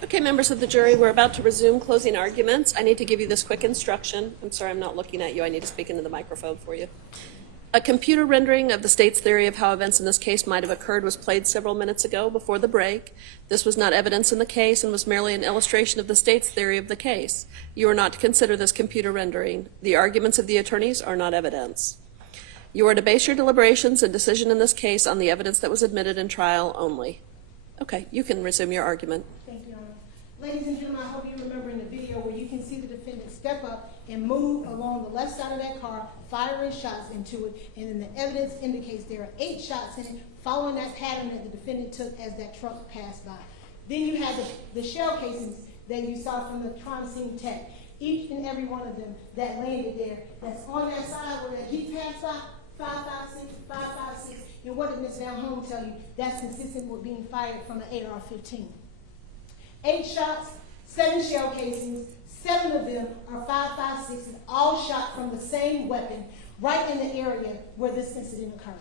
Okay, members of the jury, we're about to resume closing arguments. I need to give you this quick instruction. I'm sorry, I'm not looking at you. I need to speak into the microphone for you. A computer rendering of the state's theory of how events in this case might have occurred was played several minutes ago before the break. This was not evidence in the case and was merely an illustration of the state's theory of the case. You are not to consider this computer rendering. The arguments of the attorneys are not evidence. You are to base your deliberations and decision in this case on the evidence that was admitted in trial only. Okay, you can resume your argument. Thank you, Your Honor. Ladies and gentlemen, I hope you remember in the video where you can see the defendant step up and move along the left side of that car, firing shots into it, and then the evidence indicates there are 8 shots in it, following that pattern that the defendant took as that truck passed by. Then you have the shell casings that you saw from the crime scene tech. Each and every one of them that landed there, that's on that side where that Jeep passed by, 5.56, 5.56. And what did Ms. Van Home tell you? That's consistent with being fired from an AR-15. 8 shots, 7 shell casings, 7 of them are 5.56, all shot from the same weapon right in the area where this incident occurred.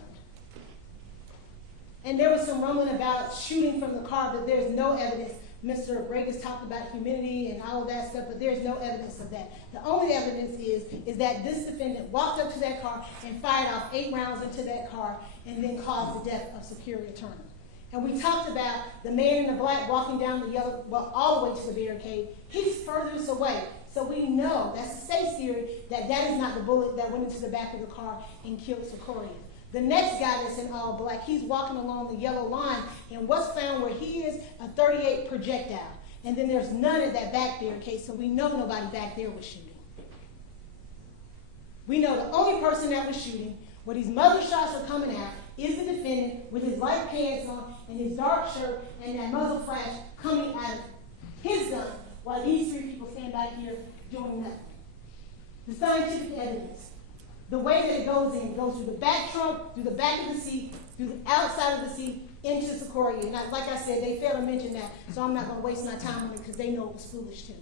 And there was some rumbling about shooting from the car, but there's no evidence. Mr. Reagan's talked about humidity and all of that stuff, but there's no evidence of that. The only evidence is that this defendant walked up to that car and fired off 8 rounds into that car and then caused the death of Secoriea Turner. And we talked about the man in the black walking down the yellow, well, all the way to the barricade. He's furthest away. So we know, that's a safe theory, that that is not the bullet that went into the back of the car and killed Secoriea. The next guy that's in all black, he's walking along the yellow line, and what's found where he is, a .38 projectile. And then there's none at that back barricade, so we know nobody back there was shooting. We know the only person that was shooting, where these muzzle shots are coming out, is the defendant with his light pants on and his dark shirt and that muzzle flash coming out of his gun, while these 3 people stand back here doing nothing. The scientific evidence. The way that it goes through the back trunk, through the back of the seat, through the outside of the seat, into Secoriea. And like I said, they failed to mention that, so I'm not going to waste my time on it because they know it was foolish too.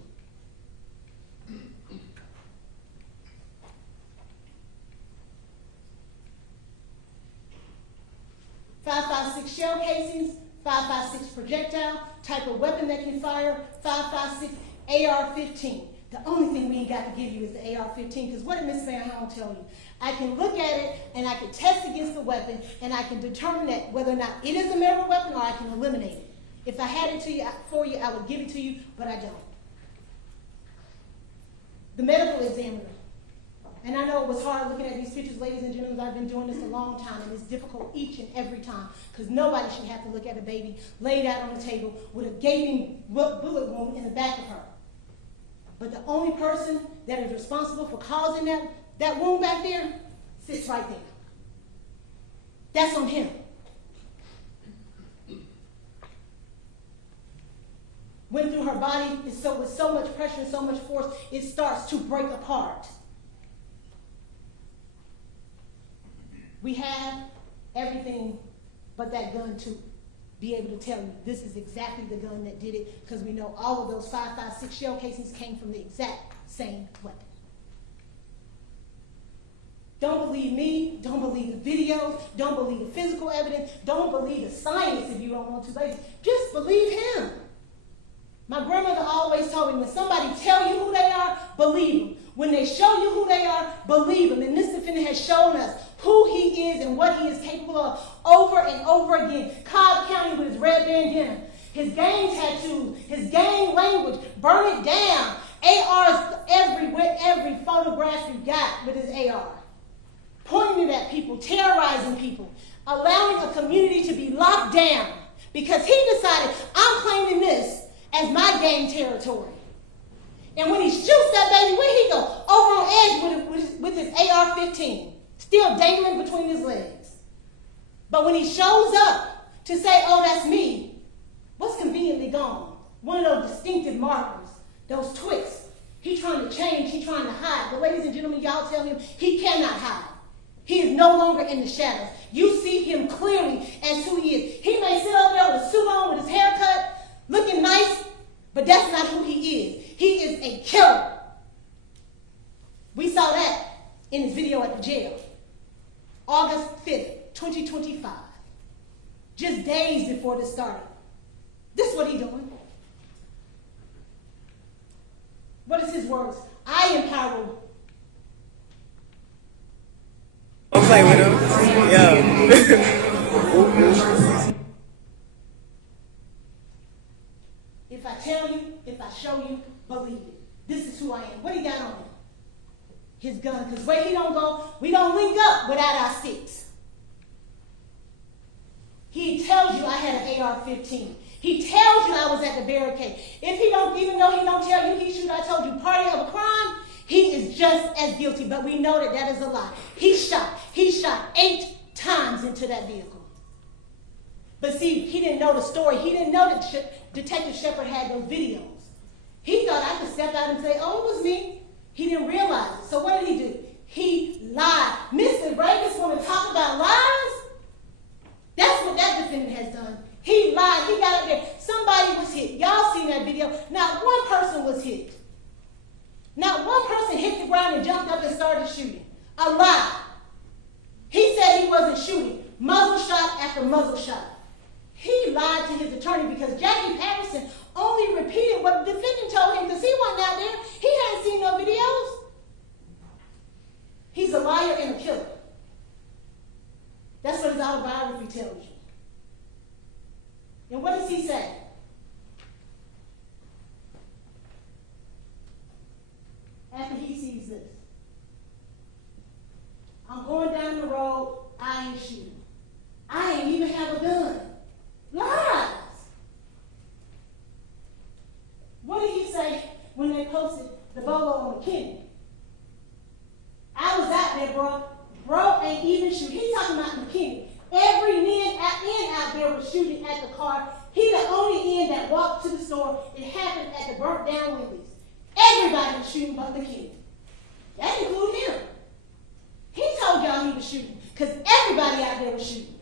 5.56 shell casings, 5.56 projectile, type of weapon that can fire, 5.56 AR-15. The only thing we ain't got to give you is the AR-15, because what did Ms. Van Home tell you? I can look at it, and I can test against the weapon, and I can determine that whether or not it is a metal weapon or I can eliminate it. If I had it for you, I would give it to you, but I don't. The medical examiner. And I know it was hard looking at these pictures, ladies and gentlemen. I've been doing this a long time, and it's difficult each and every time, because nobody should have to look at a baby laid out on the table with a gaping bullet wound in the back of her. But the only person that is responsible for causing that wound back there sits right there. That's on him. Went through her body with so much pressure and so much force, it starts to break apart. We have everything but that gun to be able to tell you this is exactly the gun that did it, because we know all of those 5.56 shell casings came from the exact same weapon. Don't believe me, don't believe the videos, don't believe the physical evidence, don't believe the science if you don't want to, ladies. Just believe him. My grandmother always told me, when somebody tell you who they are, believe them. When they show you who they are, believe them. And this defendant has shown us who he is and what he is capable of over and over again. Cobb County with his red bandana, his gang tattoos, his gang language, burn it down. ARs everywhere, every photograph you got with his AR. Pointing it at people, terrorizing people, allowing a community to be locked down because he decided, I'm claiming this as my gang territory. And when he shoots that baby, where he go? Over on edge with his AR-15, still dangling between his legs. But when he shows up to say, oh, that's me, what's conveniently gone? One of those distinctive markers, those twists. He's trying to change, he's trying to hide. But ladies and gentlemen, y'all tell him he cannot hide. He is no longer in the shadows. You see him clearly as who he is. He may sit over there with a suit on, with his hair cut, looking nice, but that's not who he is. He is a killer. We saw that in his video at the jail. August 5th, 2025. Just days before this started. This is what he's doing. What is his words? I empower. Don't play with him. Yo. If I tell you, if I show you, believe it. This is who I am. What he got on him? His gun. Because where he don't go, we don't link up without our sticks. He tells you I had an AR-15. He tells you I was at the barricade. If he don't, even though he don't tell you he shoot, I told you, party of a crime, he is just as guilty. But we know that that is a lie. He shot 8 times into that vehicle. But see, he didn't know the story. He didn't know that Detective Shepard had those videos. He thought I could step out and say, oh, it was me. He didn't realize it. So what did he do? He Lie. Mr. Reagan's want to talk about lies? That's what that defendant has done. He lied. He got up there. Somebody was hit. Y'all seen that video. Not one person was hit. Not one person hit the ground and jumped up and started shooting. A lie. He said he wasn't shooting. Muzzle shot after muzzle shot. He lied to his attorney because Jackie Patterson only repeated what the defendant told him because he wasn't out there. He hadn't seen no videos. He's a liar and a killer. That's what his autobiography tells you. And what does he say? After he sees this. I'm going down the road, I ain't shooting. I ain't even have a gun. Lies. What did he say when they posted the bolo on McKinney? I was out there, bro. Bro ain't even shooting. He's talking about McKinney. Every man out there was shooting at the car. He the only end that walked to the store. It happened at the burnt down Wendy's. Everybody was shooting but McKinney. That included him. He told y'all he was shooting because everybody out there was shooting.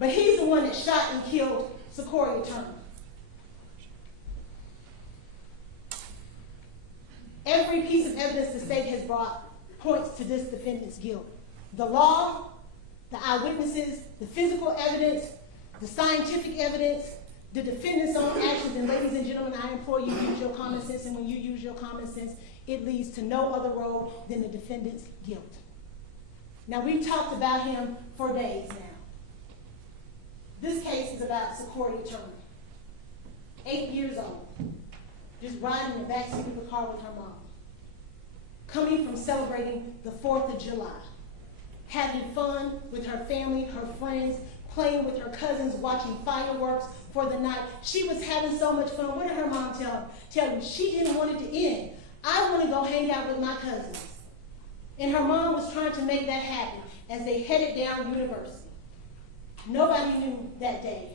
But he's the one that shot and killed Secoriea Turner. Every piece of evidence the state has brought points to this defendant's guilt. The law, the eyewitnesses, the physical evidence, the scientific evidence, the defendant's own actions. And ladies and gentlemen, I implore you to use your common sense. And when you use your common sense, it leads to no other road than the defendant's guilt. Now, we've talked about him for days now. This case is about Secoriea Turner, 8 years old, just riding in the backseat of the car with her mom, coming from celebrating the 4th of July, having fun with her family, her friends, playing with her cousins, watching fireworks for the night. She was having so much fun. What did her mom tell you? She didn't want it to end. I want to go hang out with my cousins. And her mom was trying to make that happen as they headed down University. Nobody knew that day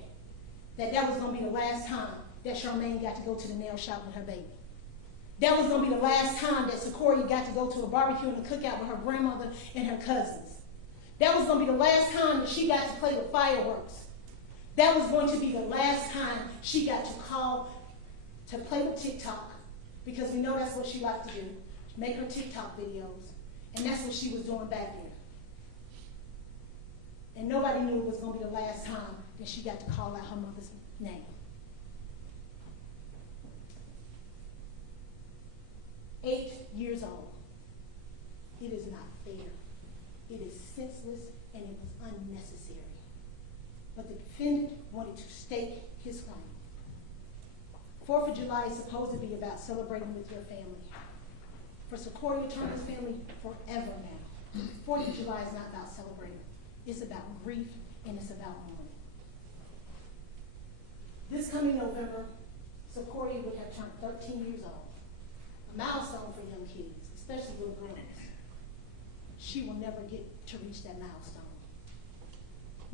that that was going to be the last time that Charmaine got to go to the nail shop with her baby. That was going to be the last time that Secoriea got to go to a barbecue and a cookout with her grandmother and her cousins. That was going to be the last time that she got to play with fireworks. That was going to be the last time she got to call to play with TikTok, because we know that's what she liked to do, make her TikTok videos. And that's what she was doing back then. And nobody knew it was going to be the last time that she got to call out her mother's name. 8 years old. It is not fair. It is senseless and it was unnecessary. But the defendant wanted to stake his claim. 4th of July is supposed to be about celebrating with your family. For Secoriea Turner's family, forever now. 4th of July is not about celebrating. It's about grief and it's about mourning. This coming November, Secoriea would have turned 13 years old. A milestone for young kids, especially little girls. She will never get to reach that milestone.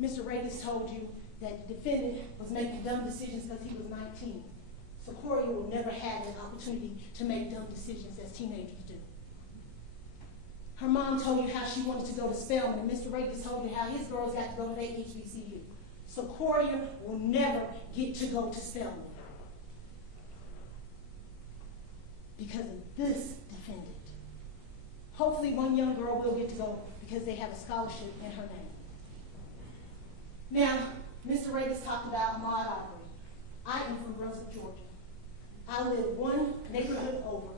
Mr. Reagan told you that the defendant was making dumb decisions because he was 19. Secoriea will never have an opportunity to make dumb decisions as teenagers do. Her mom told you how she wanted to go to Spelman, and Mr. Reagan told you how his girls got to go to their HBCU. Secoriea will never get to go to Spelman because of this defendant. Hopefully one young girl will get to go because they have a scholarship in her name. Now, Mr. Reagan talked about Ahmaud Arbery. I am from Brunswick, Georgia. I live one neighborhood over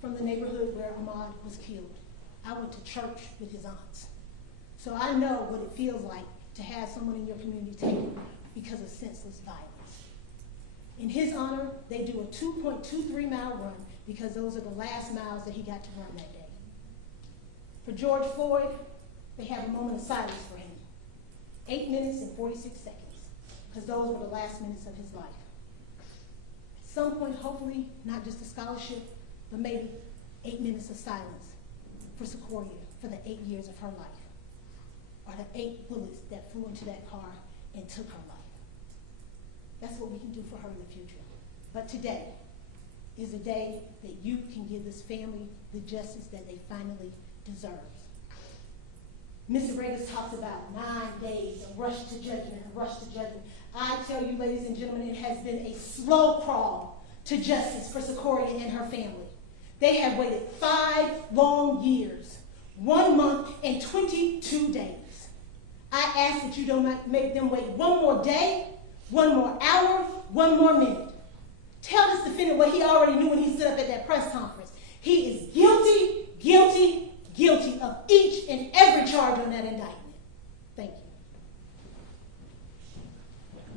from the neighborhood where Ahmaud was killed. I went to church with his aunts. So I know what it feels like to have someone in your community taken because of senseless violence. In his honor, they do a 2.23 mile run because those are the last miles that he got to run that day. For George Floyd, they have a moment of silence for him. 8 minutes and 46 seconds, because those were the last minutes of his life. At some point, hopefully, not just a scholarship, but maybe 8 minutes of silence for Secoriea for the 8 years of her life, or the 8 bullets that flew into that car and took her life. That's what we can do for her in the future. But today, is a day that you can give this family the justice that they finally deserve. Mr. Regas talks about 9 days of rush to judgment and rush to judgment. I tell you, ladies and gentlemen, it has been a slow crawl to justice for Secoriea and her family. They have waited 5 long years, 1 month and 22 days. I ask that you don't make them wait 1 more day, 1 more hour, 1 more minute. Tell this defendant what he already knew when he stood up at that press conference. He is guilty, guilty, guilty of each and every charge on that indictment.